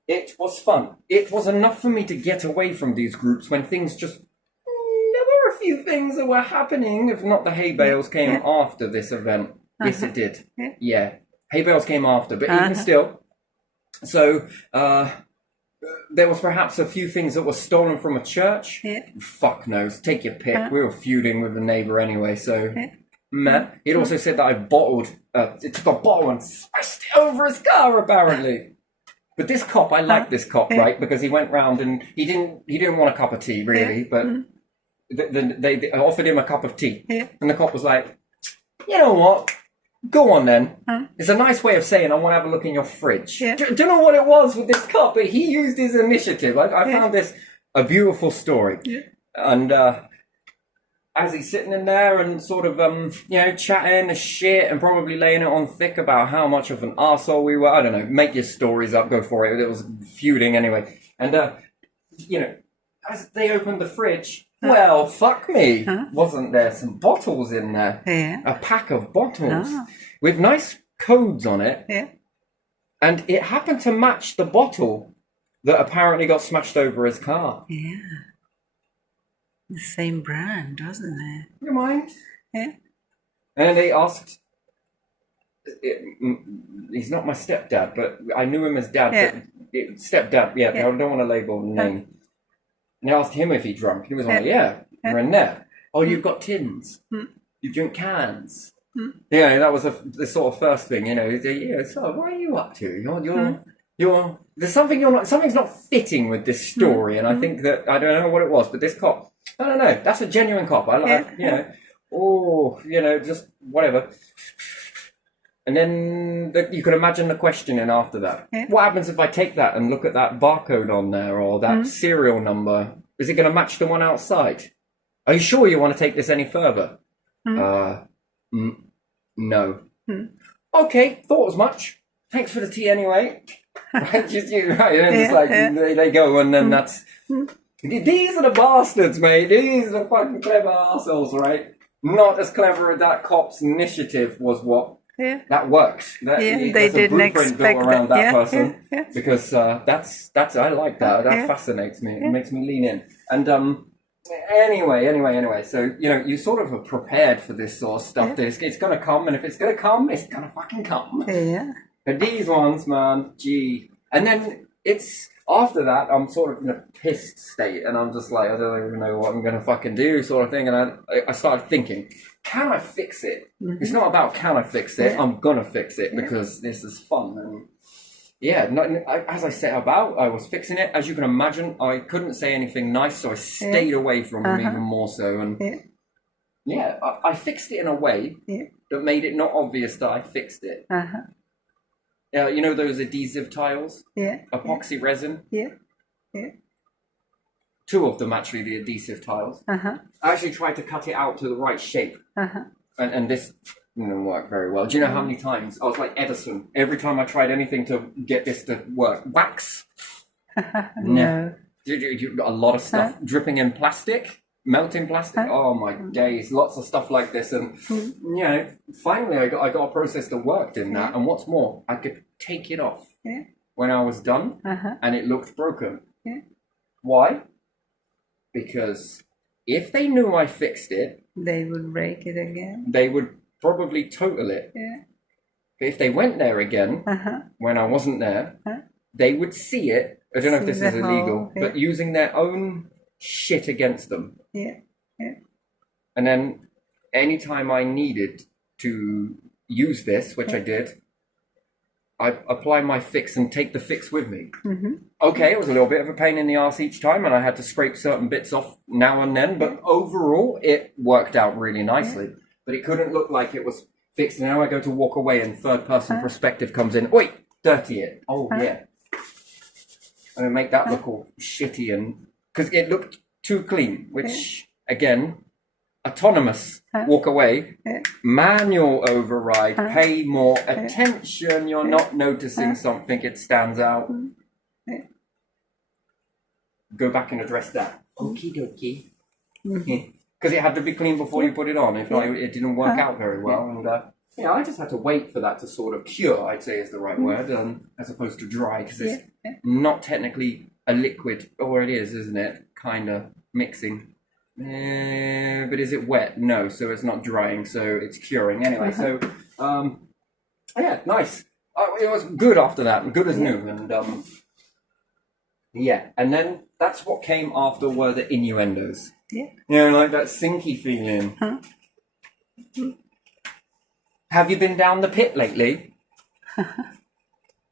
It was fun. It was enough for me to get away from these groups when things just... There were a few things that were happening, if not the hay bales came after this event. Yes, it did. Yeah. Hay bales came after, but even still. So, there was perhaps a few things that were stolen from a church. Yeah. Fuck knows. Take your pick. We were feuding with the neighbour anyway, so... Meh. He'd also said that I took a bottle and smashed it over his car, apparently. But this cop, I liked this cop, right? Because he went round and he didn't want a cup of tea, really, but they offered him a cup of tea. And the cop was like, you know what? Go on then. It's a nice way of saying I want to have a look in your fridge. Do you know what it was with this cop? But he used his initiative. I found this a beautiful story. And as he's sitting in there and sort of, chatting a shit and probably laying it on thick about how much of an arsehole we were. I don't know. Make your stories up. Go for it. It was feuding anyway. And, as they opened the fridge... Well, fuck me. Wasn't there some bottles in there? Yeah. A pack of bottles with nice codes on it. Yeah. And it happened to match the bottle that apparently got smashed over his car. Yeah. The same brand, wasn't it? You mind? Yeah. And they asked... he's not my stepdad, but I knew him as dad. Yeah. But stepdad, I don't want to label the name. And I asked him if he drunk. He was like, we're in there. Oh, you've got tins. You drink cans. Yeah, that was the sort of first thing, so what are you up to? Something's not fitting with this story. And I think that, I don't know what it was, but this cop, I don't know, that's a genuine cop. Just whatever. And then you can imagine the questioning after that. What happens if I take that and look at that barcode on there or that serial number? Is it going to match the one outside? Are you sure you want to take this any further? No. Okay, thought as much. Thanks for the tea anyway. Right, they go and then that's... These are the bastards, mate. These are the fucking clever assholes, right? Not as clever as that cop's initiative was what... That works. They didn't expect around that person. Yeah. Because that's I like that. That fascinates me. It makes me lean in. And anyway. So you sort of are prepared for this sort of stuff. That it's going to come, and if it's going to come, it's going to fucking come. Yeah. But these ones, man, gee. And then it's after that, I'm sort of in a pissed state, and I'm just like, I don't even know what I'm going to fucking do, sort of thing. And I started thinking, can I fix it? It's not about can I fix it. I'm going to fix it because this is fun. And yeah, as I set about, I was fixing it. As you can imagine, I couldn't say anything nice, so I stayed away from him even more so. And yeah, I fixed it in a way that made it not obvious that I fixed it. You know those adhesive tiles? Epoxy resin? Two of them, actually, the adhesive tiles. I actually tried to cut it out to the right shape. And this didn't work very well. Do you know how many times I was like Edison? Every time I tried anything to get this to work. Wax? No. A lot of stuff dripping in plastic, melting plastic. Oh my days, lots of stuff like this. And you know, finally I got a process that worked in that. And what's more, I could take it off when I was done, and it looked broken. Why? Because if they knew I fixed it, they would break it again. They would probably total it. But if they went there again when I wasn't there, they would see it. I don't know if this is illegal, but using their own shit against them. And then anytime I needed to use this, which I did, I apply my fix and take the fix with me. Okay, it was a little bit of a pain in the arse each time, and I had to scrape certain bits off now and then, but overall it worked out really nicely. But it couldn't look like it was fixed. Now I go to walk away and third person perspective comes in. Wait, dirty it. Oh yeah. And make that look all shitty, and because it looked too clean, which again, autonomous, walk away, manual override, pay more attention, you're not noticing something, it stands out. Go back and address that. Okie dokie. Because it had to be clean before you put it on, if not it didn't work out very well. And yeah, I just had to wait for that to sort of cure, I'd say is the right word, as opposed to dry, because it's not technically a liquid, or it is, isn't it? Kind of mixing. But is it wet? No, so it's not drying, so it's curing. Anyway, so, yeah, nice. It was good after that, good as new. And, yeah, and then that's what came after were the innuendos. You know, like that sinky feeling. Have you been down the pit lately?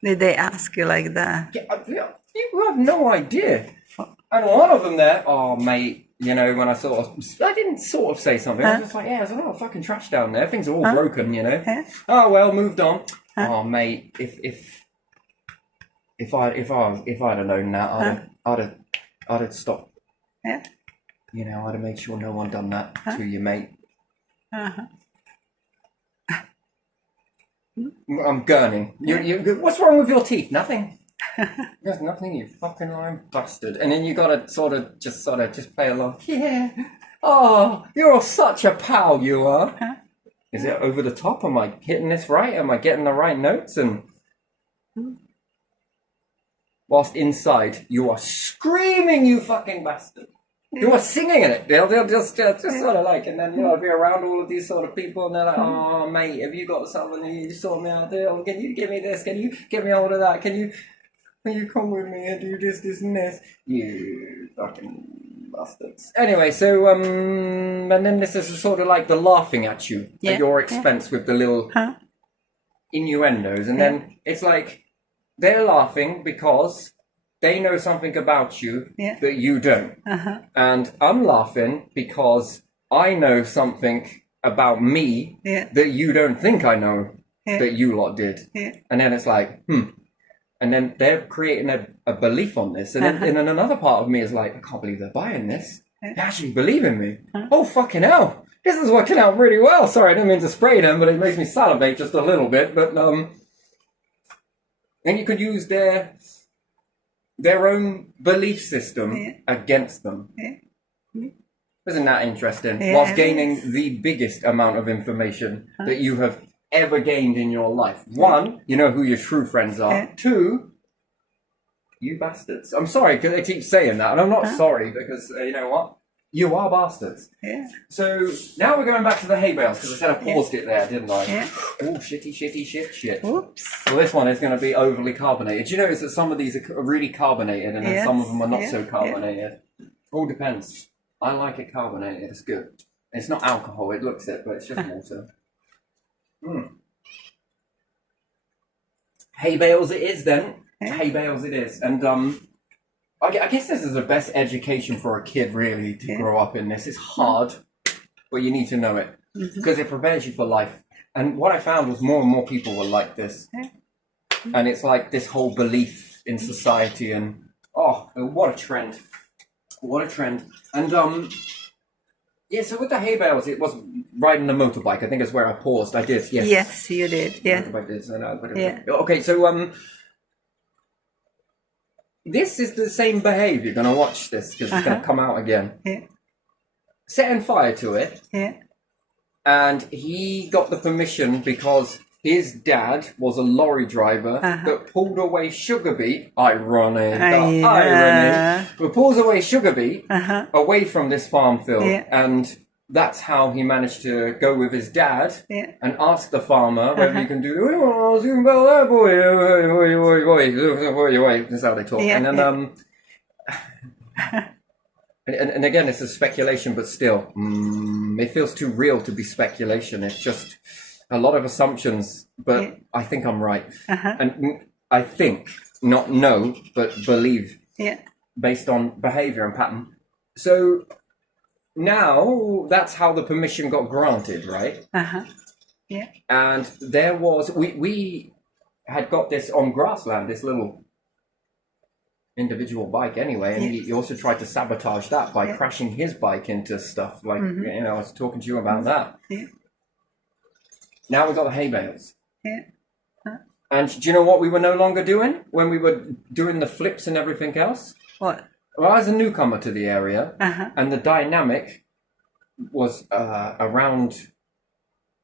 Did they ask you like that? Yeah, you have no idea. And one of them there, oh mate, you know, when I didn't sort of say something. I was just like, yeah, there's a lot of fucking trash down there. Things are all broken, you know. Oh well, moved on. Oh mate, if I'd have known that, I'd have stopped. You know, I'd have made sure no one done that to you, mate. I'm gurning. What's wrong with your teeth? Nothing. There's nothing, you fucking lying bastard. And then you gotta just play along. Yeah. Oh, you're such a pal, you are. Is it over the top? Am I hitting this right? Am I getting the right notes? And whilst inside, you are screaming, you fucking bastard. You are singing in it. They'll just sort of like, and then I'll be around all of these sort of people, and they're like, oh mate, have you got something? You sort me out there? Or can you give me this? Can you get me hold of that? Can you come with me and do this, and this? You fucking bastards. Anyway, so and then this is sort of like the laughing at you at your expense with the little innuendos, and then it's like they're laughing because they know something about you that you don't. And I'm laughing because I know something about me that you don't think I know that you lot did. And then it's like, And then they're creating a belief on this. And then another part of me is like, I can't believe they're buying this. They actually believe in me. Oh, fucking hell. This is working out really well. Sorry, I didn't mean to spray them, but it makes me salivate just a little bit. But, and you could use their own belief system against them. Isn't that interesting? Whilst gaining the biggest amount of information that you have ever gained in your life. One, you know who your true friends are. Two, you bastards. I'm sorry because they keep saying that, and I'm not sorry because you know what? You are bastards. So now we're going back to the hay bales because I said I paused it there, didn't I? Oh, shit. Oops. Well, this one is going to be overly carbonated. Do you notice that some of these are really carbonated and then some of them are not so carbonated? All depends. I like it carbonated. It's good. It's not alcohol. It looks it, but it's just water. hay bales it is then. Yeah. Hay bales it is. And I guess this is the best education for a kid, really, to grow up in this. It's hard, but you need to know it because it prepares you for life. And what I found was more and more people were like this. Yeah. And it's like this whole belief in society and, oh, what a trend. What a trend. And, yeah, so with the hay bales, it was riding the motorbike. I think is where I paused. I did, yes. Yes, you did. Yeah. Motorbike is, Yeah. Okay, so, this is the same behaviour. You're going to watch this because it's going to come out again. Yeah. Setting fire to it. Yeah. And he got the permission because his dad was a lorry driver that pulled away Sugar Beet. Irony. The irony. But pulls away Sugar Beet away from this farm field. Yeah. And that's how he managed to go with his dad Yeah. and ask the farmer whether he can do that's how they talk. Yeah, And then and again, it's a speculation, but still, it feels too real to be speculation. It's just a lot of assumptions, but I think I'm right. And I think, not know, but believe, based on behavior and pattern. So now that's how the permission got granted, right? Yeah. And there was, we had got this on grassland, this little individual bike anyway, and he also tried to sabotage that by crashing his bike into stuff like, you know, I was talking to you about that. Yeah. Now we've got the hay bales. Yeah. And do you know what we were no longer doing when we were doing the flips and everything else? What? Well, I was a newcomer to the area, and the dynamic was around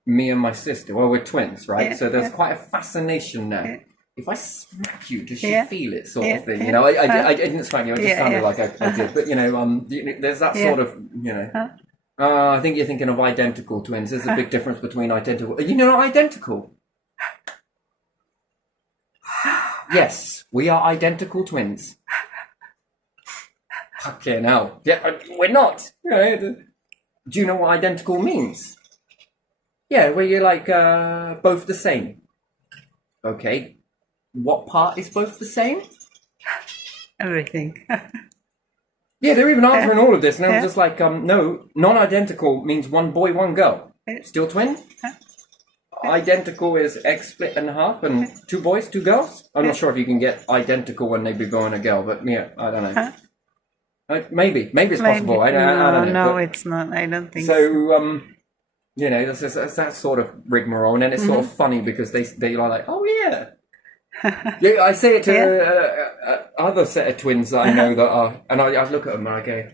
me and my sister. Well, we're twins, right? Yeah, So there's quite a fascination there. Yeah. If I smack you, does she Yeah. feel it, sort Yeah, of thing? yeah. You know, I didn't smack you. It just Yeah, sounded yeah. like I did. But, you know, there's that Yeah. sort of, you know. I think you're thinking of identical twins. There's a big difference between identical. You're not identical. Yes, we are identical twins. Okay, now, yeah, we're not. Right? Do you know what identical means? Yeah, where you're like both the same. Okay, what part is both the same? Everything. Yeah, they're even answering all of this, and I was Yeah. just like, no, non-identical means one boy, one girl. Yeah. Still twin? Identical is egg split in half, and two boys, two girls? I'm not sure if you can get identical when they be boy and a girl, but yeah, I don't know. Maybe it's possible. I don't know. No, But- it's not. I don't think so, you know, that's that sort of rigmarole, and then it's sort of funny because they are like, oh yeah. Yeah, I say it to other set of twins that I know that are, and I look at them and I go,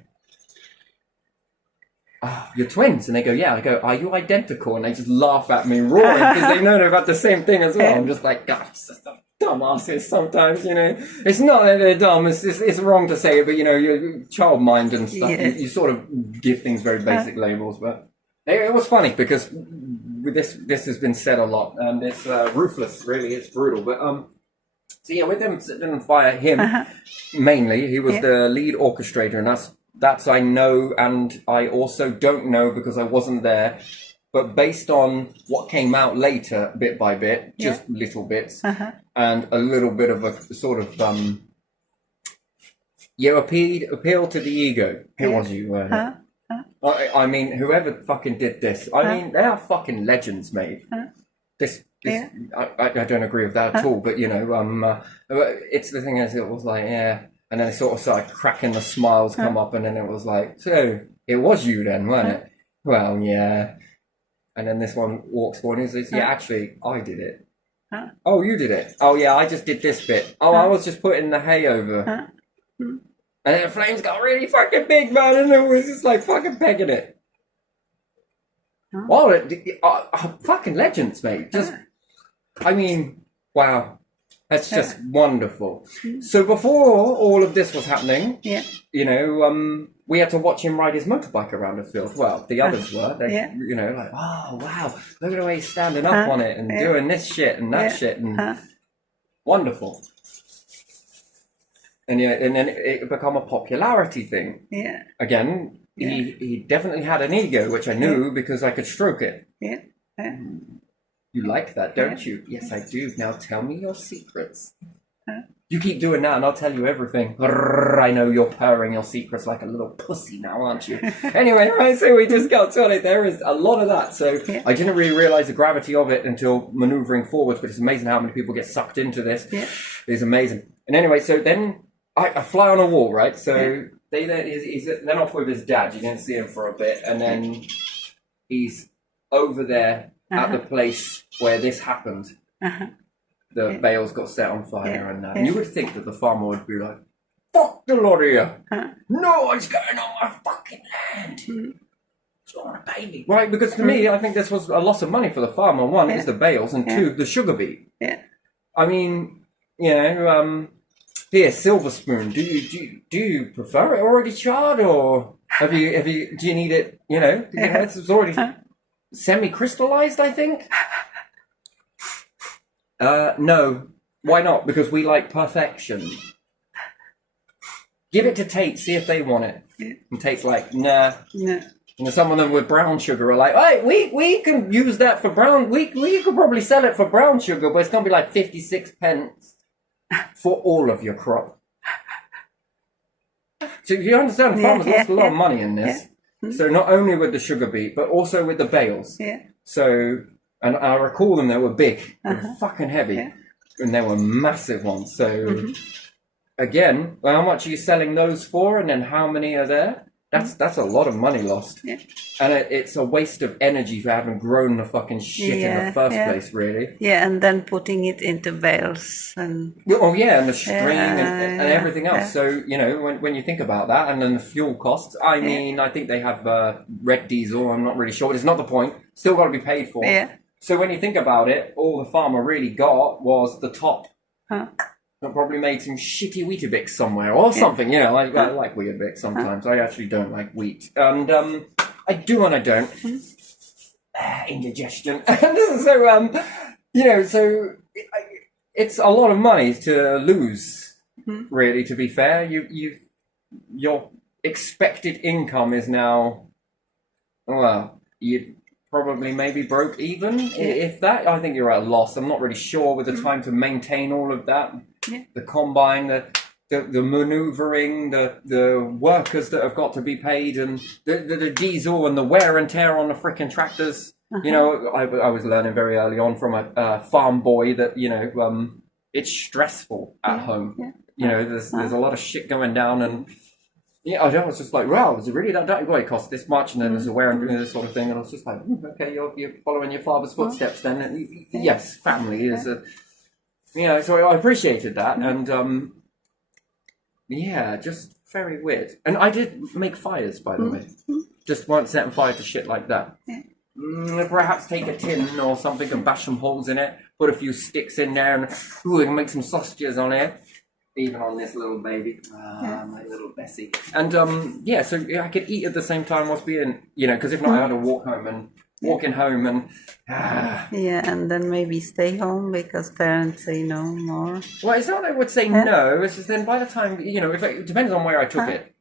oh, you're twins? And they go, yeah. I go, are you identical? And they just laugh at me, roaring, because they know they've got the same thing as well. I'm just like, God, it's just a dumbasses sometimes, you know. It's not that they're dumb, it's wrong to say it, but, you know, your child mind and stuff, Yeah. you sort of give things very basic labels, but it was funny because with this has been said a lot, and it's ruthless, really, it's brutal, but, so yeah, with them setting on fire, him, mainly, he was the lead orchestrator, and that's I know, and I also don't know because I wasn't there. But based on what came out later, bit by bit, just little bits, and a little bit of a sort of appeal to the ego. It was you, weren't it? I mean, whoever fucking did this, I mean, they are fucking legends, mate. This I don't agree with that at all. But you know, it's the thing is, it was like, yeah. And then it sort of started cracking, the smiles come up, and then it was like, so it was you then, wasn't it? Well, yeah. And then this one walks forward and says, yeah, actually, I did it. Oh, you did it? Oh, yeah, I just did this bit. Oh, I was just putting the hay over. And then the flames got really fucking big, man, and it was just like fucking pegging it. Well, fucking legends, mate. Just, I mean, wow. That's just wonderful. So before all of this was happening, you know, we had to watch him ride his motorbike around the field. Well, the others were. They, you know, like, oh, wow, look at the way he's standing up on it and doing this shit and that shit. And wonderful. And yeah, and then it became a popularity thing. Yeah. Again, he definitely had an ego, which I knew because I could stroke it. Yeah. You like that, don't you? Yes, I do. Now tell me your secrets. You keep doing that and I'll tell you everything. I know you're purring your secrets like a little pussy now, aren't you? Anyway, right, so we just got to it. There is a lot of that. So I didn't really realize the gravity of it until maneuvering forwards, but it's amazing how many people get sucked into this. Yeah. It's amazing. And anyway, so then I fly on a wall, right? So he's then off with his dad. You didn't see him for a bit. And then he's over there at the place where this happened. The bales got set on fire and that. And you would think that the farmer would be like, fuck the lot of you. No one's going on my fucking land. Do you want to pay me? Right, because to me, I think this was a loss of money for the farmer. One, is the bales, and two, the sugar beet. I mean, you know, here, Silver Spoon, do you prefer it already charred, or do you need it, you know, it's already semi-crystallized, I think? No. Why not? Because we like perfection. Give it to Tate, see if they want it. And Tate's like, nah. And some of them with brown sugar are like, hey, we can use that for brown. We could probably sell it for brown sugar, but it's going to be like 56 pence for all of your crop. So you understand, farmers lost a lot of money in this. So not only with the sugar beet, but also with the bales. So... And I recall them, they were big, they were fucking heavy, and they were massive ones. So, again, how much are you selling those for, and then how many are there? That's a lot of money lost. And it's a waste of energy for having grown the fucking shit in the first place, really. And then putting it into bales. And and the string and everything else. So, you know, when you think about that, and then the fuel costs, I mean, I think they have red diesel, I'm not really sure, but it's not the point. Still got to be paid for. So when you think about it, all the farmer really got was the top. That probably made some shitty Weetabix somewhere or something, you know. I like Weetabix sometimes. I actually don't like wheat. And I do and I don't. Indigestion. So, you know, so it's a lot of money to lose, really, to be fair. Your expected income is now, well, you probably maybe broke even, if that. I think you're at a loss. I'm not really sure with the time to maintain all of that. The combine, the manoeuvring, the workers that have got to be paid, and the diesel and the wear and tear on the frickin' tractors. You know, I was learning very early on from a farm boy that, you know, it's stressful at home. You know, there's a lot of shit going down, and I was just like, wow, is it really that dirty? Well, it costs this much, and then there's a wear and doing this sort of thing, and I was just like, okay, you're following your father's footsteps then. And yes, family is you know, so I appreciated that, and just very weird. And I did make fires, by the way. Just weren't setting fire to shit like that. Perhaps take a tin or something and bash some holes in it, put a few sticks in there, and we can make some sausages on it. Even on this little baby, my little Bessie. And so I could eat at the same time whilst being, you know, because if not, I had to walk home and walking home and. And then maybe stay home because parents say no more. Well, it's not that I would say no. It's just then by the time, you know, it depends on where I took it.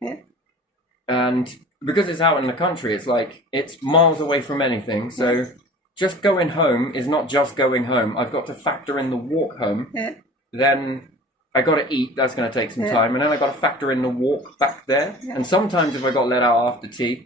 And because it's out in the country, it's like it's miles away from anything. So just going home is not just going home. I've got to factor in the walk home. Then. I got to eat, that's going to take some time, and then I got to factor in the walk back there. And sometimes if I got let out after tea,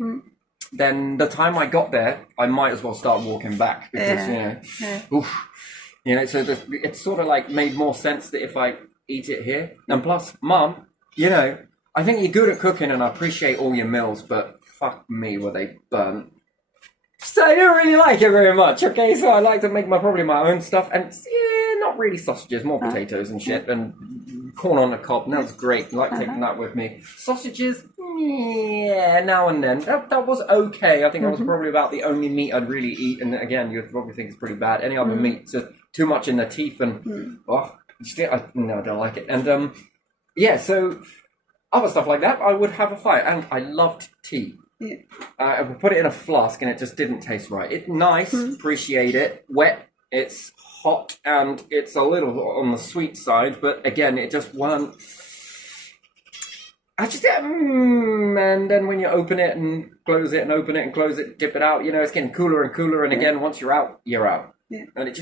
then the time I got there, I might as well start walking back because, you know, so it's sort of like made more sense that if I eat it here. And plus, Mum, you know, I think you're good at cooking and I appreciate all your meals, but fuck me, were they burnt. So I don't really like it very much, okay? So I like to make probably my own stuff, and not really sausages, more potatoes and shit, and corn on the cob, and that was great. I like taking that with me. Sausages, now and then. That was okay. I think that was probably about the only meat I'd really eat, and again, you'd probably think it's pretty bad. Any other meat, just too much in the teeth, and no, I don't like it. And so other stuff like that, I would have a fight, and I loved tea. I would put it in a flask and it just didn't taste right. It's nice, appreciate it. Wet, it's hot, and it's a little on the sweet side, but again, it just weren't. And then when you open it and close it and open it and close it, dip it out, you know, it's getting cooler and cooler, and again, once you're out, you're out. Yeah. and it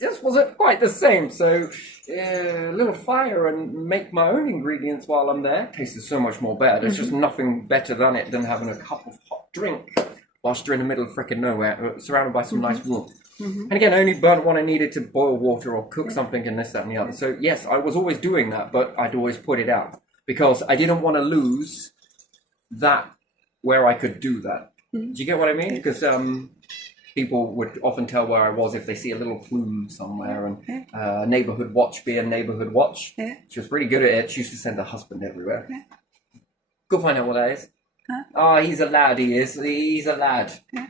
just wasn't quite the same. So a little fire and make my own ingredients while I'm there tastes so much more better. There's just nothing better than having a cup of hot drink whilst you're in the middle of frickin' nowhere, surrounded by some nice warmth. And again, I only burnt what I needed to boil water or cook something and this, that, and the other. So yes, I was always doing that, but I'd always put it out because I didn't want to lose that where I could do that. Do you get what I mean? Because people would often tell where I was if they see a little plume somewhere, and neighborhood watch being neighborhood watch. Yeah. She was pretty good at it. She used to send her husband everywhere. Yeah. Go find out what that is. Huh? Oh, he's a lad, he is. He's a lad. Yeah.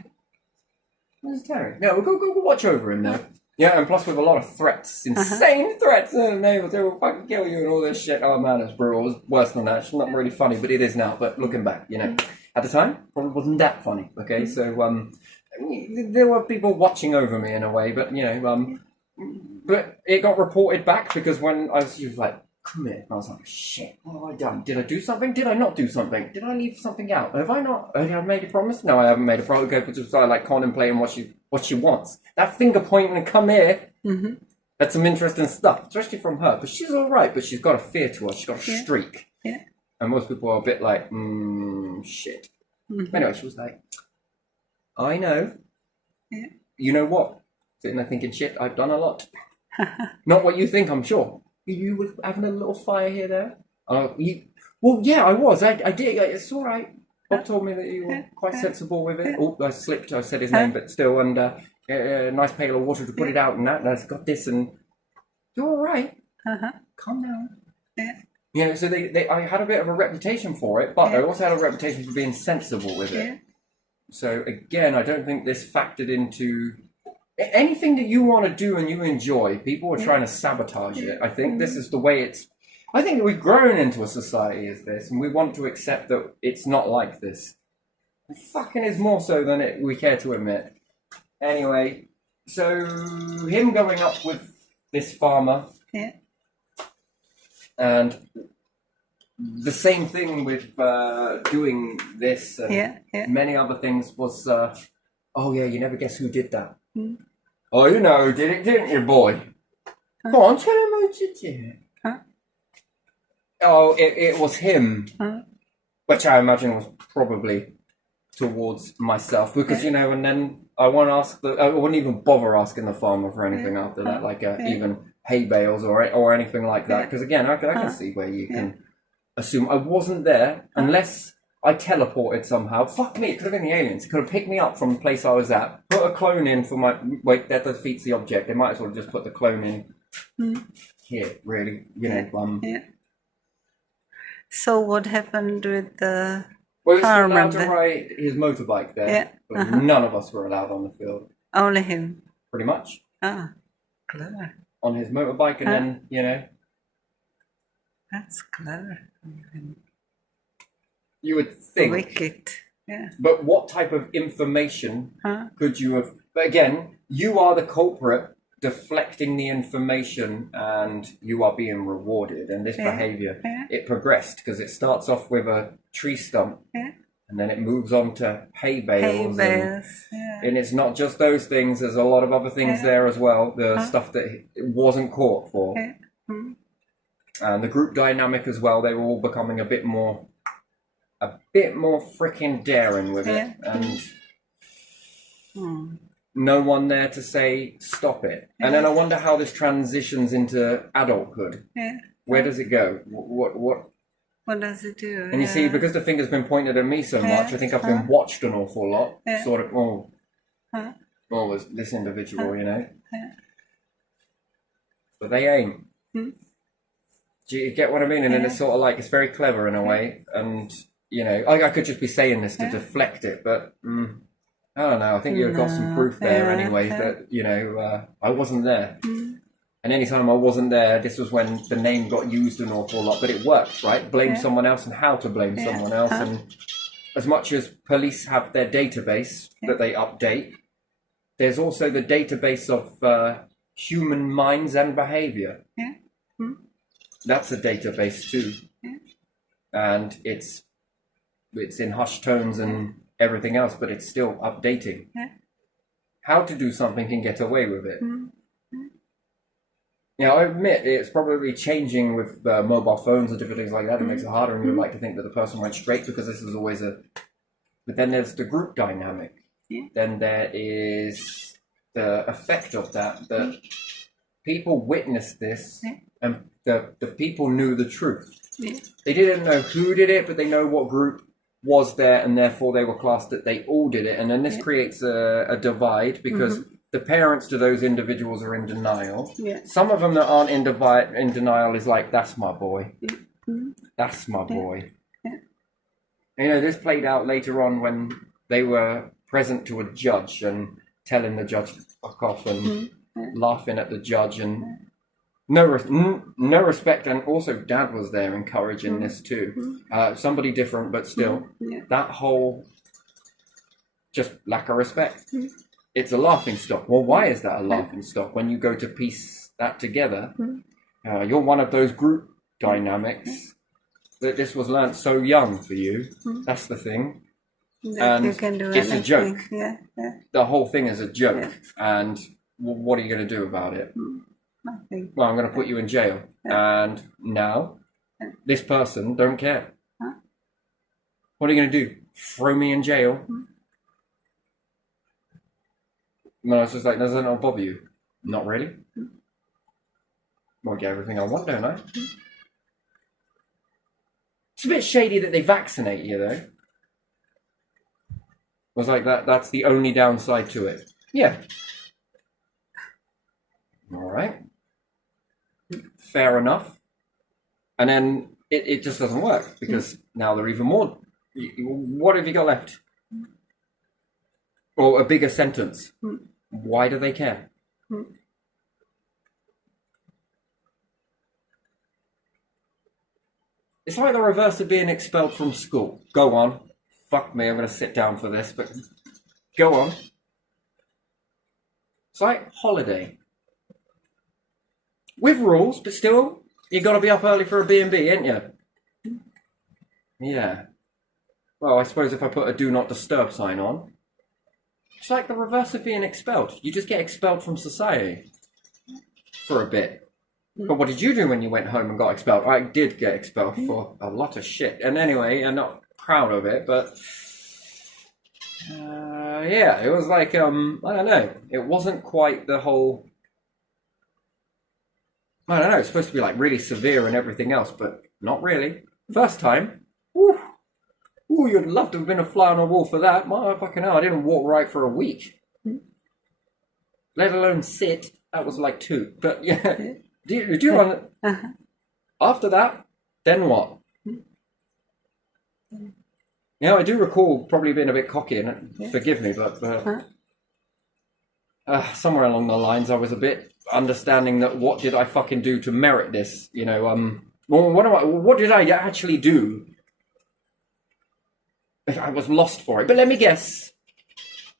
Where's Terry? No, we'll go watch over him now. Yeah, and plus with a lot of threats, insane threats, and they will fucking kill you and all this shit. Oh man, it's brutal. It was worse than that. It's not really funny, but it is now. But looking back, you know, at the time, probably wasn't that funny. Okay, so there were people watching over me in a way, but you know, but it got reported back because when she was like, "Come here," and I was like, "Shit, what have I done? Did I do something? Did I not do something? Did I leave something out? Have I not? Have I made a promise? No, I haven't made a promise." Okay, but just like contemplating what she wants. That finger pointing and come here. That's some interesting stuff, especially from her. But she's all right. But she's got a fear to her. She's got a streak. Yeah. And most people are a bit like, shit. Anyway, she was like, I know. Yeah. You know what? Sitting there thinking, shit, I've done a lot. Not what you think, I'm sure. You were having a little fire here there? Well, yeah, I was. I did. It's all right. Bob told me that you were quite sensible with it. Oh, I slipped. I said his name, but still. And a nice pail of water to put it out and that. And I've got this and you're all right. Calm down. Yeah. You know, so I had a bit of a reputation for it, but I also had a reputation for being sensible with it. Yeah. So again, I don't think this factored into anything that you want to do and you enjoy. People are trying to sabotage it. I think this is the way it's. I think we've grown into a society as this, and we want to accept that it's not like this. It fucking is more so than we care to admit. Anyway, so him going up with this farmer. Yeah. And the same thing with doing this and many other things was, oh yeah, you never guess who did that. Oh, you know who did it, didn't you, boy? Go on, tell him who did it. Oh, it was him, which I imagine was probably towards myself because, you know, and then I wouldn't even bother asking the farmer for anything after that, like even hay bales or anything like that. Because again, I can see where you can assume I wasn't there unless I teleported somehow. Fuck me, it could have been the aliens. It could have picked me up from the place I was at, put a clone in for my. Wait, that defeats the object. They might as well just put the clone in here, really. You know. So what happened with the Well, he was farmer allowed to then? ride his motorbike there, but none of us were allowed on the field. Only him. Pretty much. Ah, clever. On his motorbike, and then, you know. That's clever. You would think. Wicked. Yeah. But what type of information could you have? But again, you are the culprit deflecting the information and you are being rewarded. And this behavior, it progressed because it starts off with a tree stump and then it moves on to hay bales. And it's not just those things. There's a lot of other things there as well. The stuff that it wasn't caught for. And the group dynamic as well. They were all becoming a bit more freaking daring with it. And no one there to say stop it. And then I wonder how this transitions into adulthood. Where does it go? What does it do? And you see, because the finger's been pointed at me so much, I think I've been watched an awful lot. Sort of, this individual, you know. But they aim. Do you get what I mean? And then it's sort of like, it's very clever in a way. And, you know, I could just be saying this to deflect it, but I don't know. I think you've got some proof there anyway that, you know, I wasn't there. And anytime I wasn't there, this was when the name got used an awful lot. But it worked, right? Blame someone else and how to blame someone else. And as much as police have their database that they update, there's also the database of human minds and behavior. That's a database too. And it's in hushed tones and everything else, but it's still updating. how to do something and get away with it. You know, I admit it's probably changing with mobile phones and different things like that. It makes it harder, and you'd like to think that the person went straight because this is always a. But then there's the group dynamic. Yeah. Then there is the effect of that. That people witnessed this, and the people knew the truth. Yeah. They didn't know who did it, but they know what group was there, and therefore they were classed that they all did it. And then this creates a divide because the parents to those individuals are in denial. Yeah. Some of them that aren't in denial is like, that's my boy. That's my boy. Yeah. You know, this played out later on when they were present to a judge and telling the judge to fuck off and laughing at the judge and no respect. And also dad was there encouraging this too. Somebody different, but still that whole just lack of respect. It's a laughing stock. Well, why is that a laughing stock? When you go to piece that together, you're one of those group dynamics that this was learnt so young for you. That's the thing. That And you can do it's a anything. joke. Yeah. The whole thing is a joke. And what are you going to do about it? Nothing. Well, I'm going to put you in jail. And now, this person don't care. What are you going to do? Throw me in jail? No, it's just like, does that not bother you? Not really. I'll get everything I want, don't I? It's a bit shady that they vaccinate you, though. It was like that's the only downside to it. Yeah. All right. Fair enough. And then it just doesn't work because now they're even more. What have you got left? Or a bigger sentence. Why do they care? It's like the reverse of being expelled from school. Go on. Fuck me, I'm going to sit down for this, but go on. It's like holiday. With rules, but still, you got to be up early for a B&B, ain't you? Yeah. Well, I suppose if I put a do not disturb sign on, it's like the reverse of being expelled. You just get expelled from society for a bit. But what did you do when you went home and got expelled? I did get expelled for a lot of shit. And anyway, I'm not proud of it, but yeah, it was like, I don't know. It wasn't quite the whole... I don't know, it's supposed to be like really severe and everything else, but not really. First time, woo, you'd love to have been a fly on the wall for that. Motherfucking hell, I didn't walk right for a week. Let alone sit. That was like 2. But yeah, do you want... After that, then what? Yeah, I do recall probably being a bit cocky, and forgive me, but somewhere along the lines I was a bit understanding that what did I fucking do to merit this? You know, well, what did I actually do? I was lost for it. But let me guess.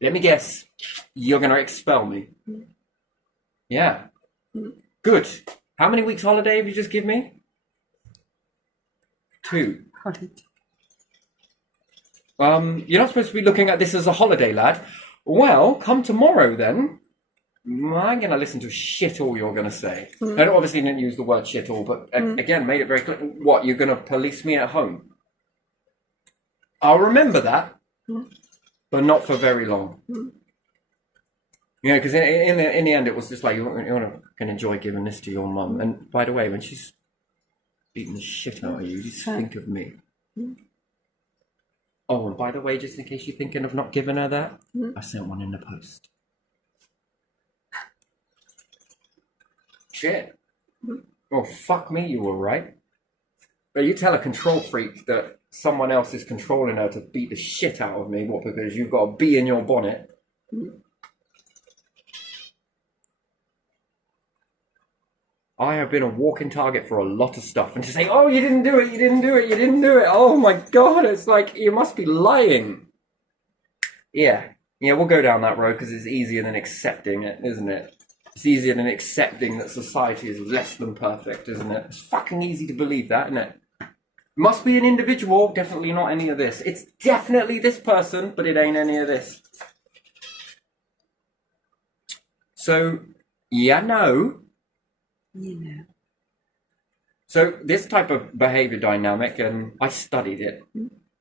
You're going to expel me. Yeah. Good. How many weeks holiday have you just given me? 2. You're not supposed to be looking at this as a holiday, lad. Well, come tomorrow then. I'm going to listen to shit all you're going to say. I obviously didn't use the word shit all, but again, made it very clear. What, you're going to police me at home? I'll remember that, but not for very long. You know, because in the end, it was just like, you can enjoy giving this to your mum. And by the way, when she's beating the shit out of you, just think of me. Oh, and by the way, just in case you're thinking of not giving her that, I sent one in the post. Shit. Well, fuck me, you were right. But you tell a control freak that someone else is controlling her to beat the shit out of me, what, because you've got a bee in your bonnet? I have been a walking target for a lot of stuff. And to say, oh, you didn't do it. Oh my God, it's like, you must be lying. Yeah, we'll go down that road because it's easier than accepting it, isn't it? It's easier than accepting that society is less than perfect, isn't it? It's fucking easy to believe that, isn't it? Must be an individual, definitely not any of this. It's definitely this person, but it ain't any of this. So, yeah, no. You know. So this type of behavior dynamic, and I studied it.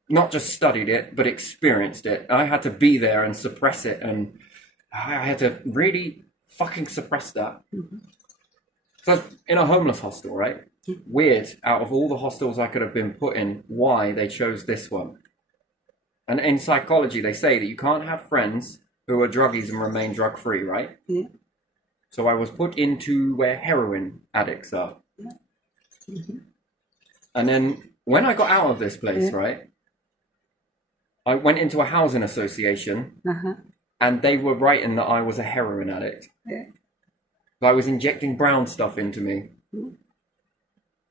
Not just studied it, but experienced it. I had to be there and suppress it, and I had to really fucking suppress that. So I was in a homeless hostel, right? Weird. Out of all the hostels I could have been put in, why they chose this one? And in psychology, they say that you can't have friends who are druggies and remain drug-free, right? Yeah. So I was put into where heroin addicts are. And then when I got out of this place, right, I went into a housing association, and they were writing that I was a heroin addict. Yeah. I was injecting brown stuff into me.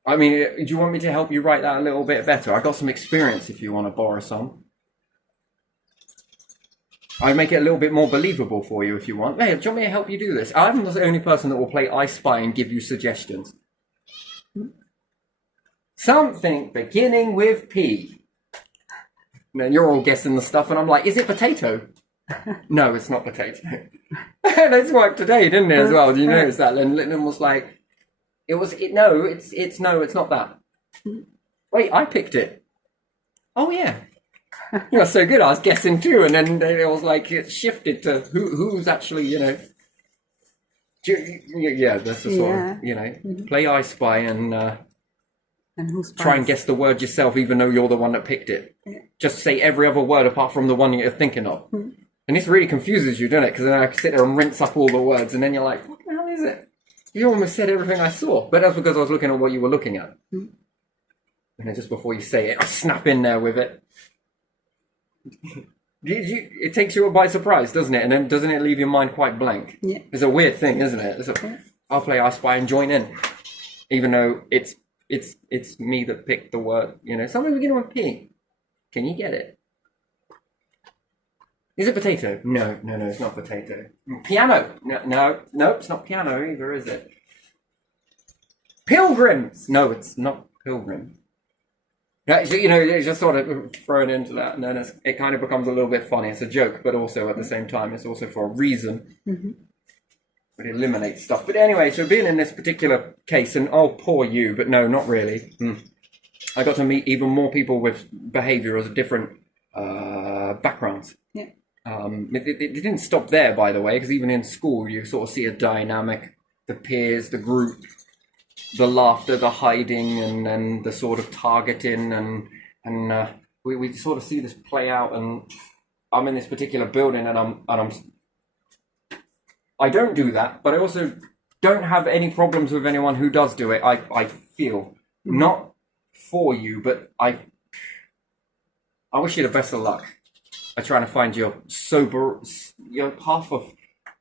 I mean, do you want me to help you write that a little bit better? I got some experience if you want to borrow some. I make it a little bit more believable for you if you want. Hey, do you want me to help you do this? I'm not the only person that will play I Spy and give you suggestions. Something beginning with P. And then you're all guessing the stuff, and I'm like, is it potato? No, it's not potato. And it's worked today, didn't it, as well? Do you notice that? And Lytton was like, it's not that. Wait, I picked it. Oh, yeah. You know, so good. I was guessing too, and then it was like it shifted to who's actually, yeah. That's the sort of play I Spy and who's try and guess the word yourself, even though you're the one that picked it. Yeah. Just say every other word apart from the one you're thinking of, and this really confuses you, doesn't it? Because then I sit there and rinse up all the words, and then you're like, what the hell is it? You almost said everything I saw, but that's because I was looking at what you were looking at. And then just before you say it, I snap in there with it. It takes you by surprise, doesn't it? And then doesn't it leave your mind quite blank? Yeah. It's a weird thing, isn't it? I'll play I Spy and join in, even though it's me that picked the word. Something beginning with P. Can you get it? Is it potato? No, it's not potato. Piano? No, it's not piano either, is it? Pilgrims? No, it's not pilgrim. Yeah, so, it's just sort of thrown into that, and then it kind of becomes a little bit funny. It's a joke, but also at the same time, it's also for a reason. It eliminates stuff. But anyway, so being in this particular case, and oh, poor you, but no, not really. I got to meet even more people with behaviour of different backgrounds. Yeah. It didn't stop there, by the way, because even in school, you sort of see a dynamic, the peers, the group, the laughter, the hiding, and then the sort of targeting, and we sort of see this play out. And I'm in this particular building, and I don't do that, but I also don't have any problems with anyone who does do it. I feel not for you, but I wish you the best of luck. I'm trying to find your path of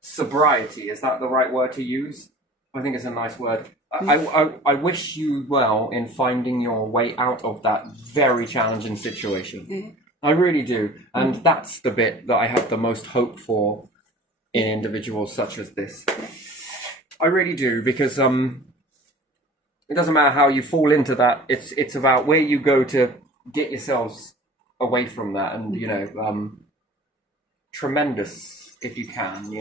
sobriety. Is that the right word to use? I think it's a nice word. I wish you well in finding your way out of that very challenging situation. I really do. And that's the bit that I have the most hope for in individuals such as this. I really do, because it doesn't matter how you fall into that. It's about where you go to get yourselves away from that, and tremendous if you can,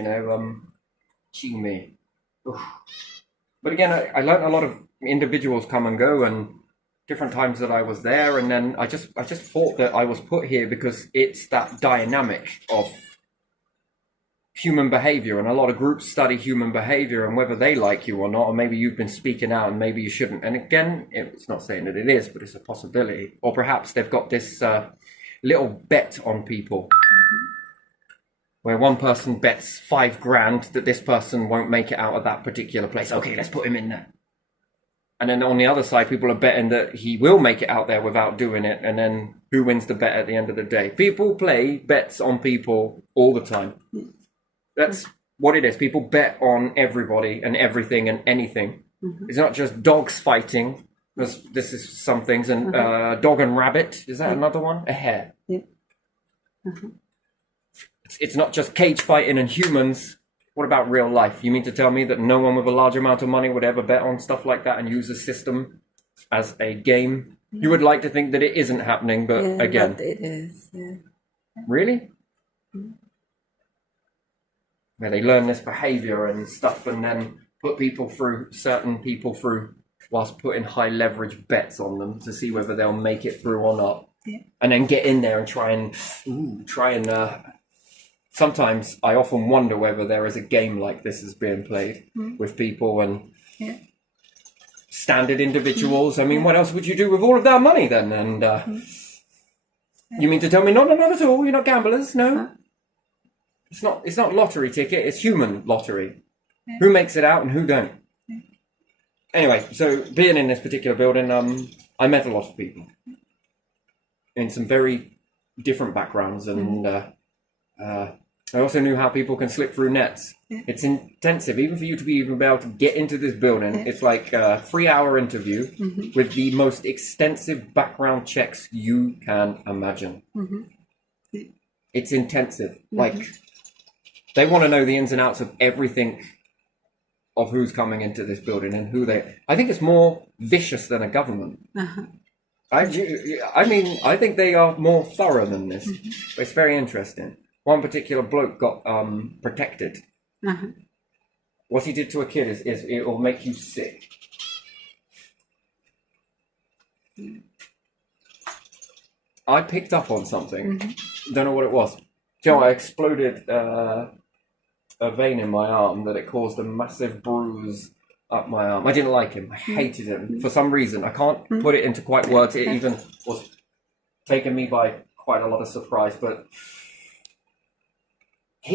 gee me. Oof. But again, I learned a lot of individuals come and go, and different times that I was there, and then I just thought that I was put here because it's that dynamic of human behavior, and a lot of groups study human behavior and whether they like you or not, or maybe you've been speaking out and maybe you shouldn't. And again, it's not saying that it is, but it's a possibility. Or perhaps they've got this little bet on people, where one person bets $5,000 that this person won't make it out of that particular place. Okay, let's put him in there. And then on the other side, people are betting that he will make it out there without doing it. And then who wins the bet at the end of the day? People play bets on people all the time. That's what it is. People bet on everybody and everything and anything. It's not just dogs fighting. This is some things. And dog and rabbit. Is that another one? A hare. Yeah. It's not just cage fighting and humans. What about real life? You mean to tell me that no one with a large amount of money would ever bet on stuff like that and use the system as a game? You would like to think that it isn't happening, but again. But it is, yeah. Really? where they learn this behavior and stuff, and then put certain people through, whilst putting high leverage bets on them to see whether they'll make it through or not. Yeah. And then get in there and try and sometimes I often wonder whether there is a game like this is being played with people and standard individuals. I mean, what else would you do with all of that money then? And you mean to tell me, no, not at all. You're not gamblers, no. It's not lottery ticket. It's human lottery. Who makes it out and who don't? Anyway, so being in this particular building, I met a lot of people in some very different backgrounds, and I also knew how people can slip through nets. It's intensive, even for you to be able to get into this building. It's like a 3-hour interview with the most extensive background checks you can imagine. It's intensive. Like, they want to know the ins and outs of everything of who's coming into this building and who they... I think it's more vicious than a government. I mean, I think they are more thorough than this. But it's very interesting. One particular bloke got protected. What he did to a kid is it will make you sick. I picked up on something. Don't know what it was. Joe, I exploded a vein in my arm that it caused a massive bruise up my arm. I didn't like him. I hated him for some reason. I can't put it into quite words. It even was taking me by quite a lot of surprise. But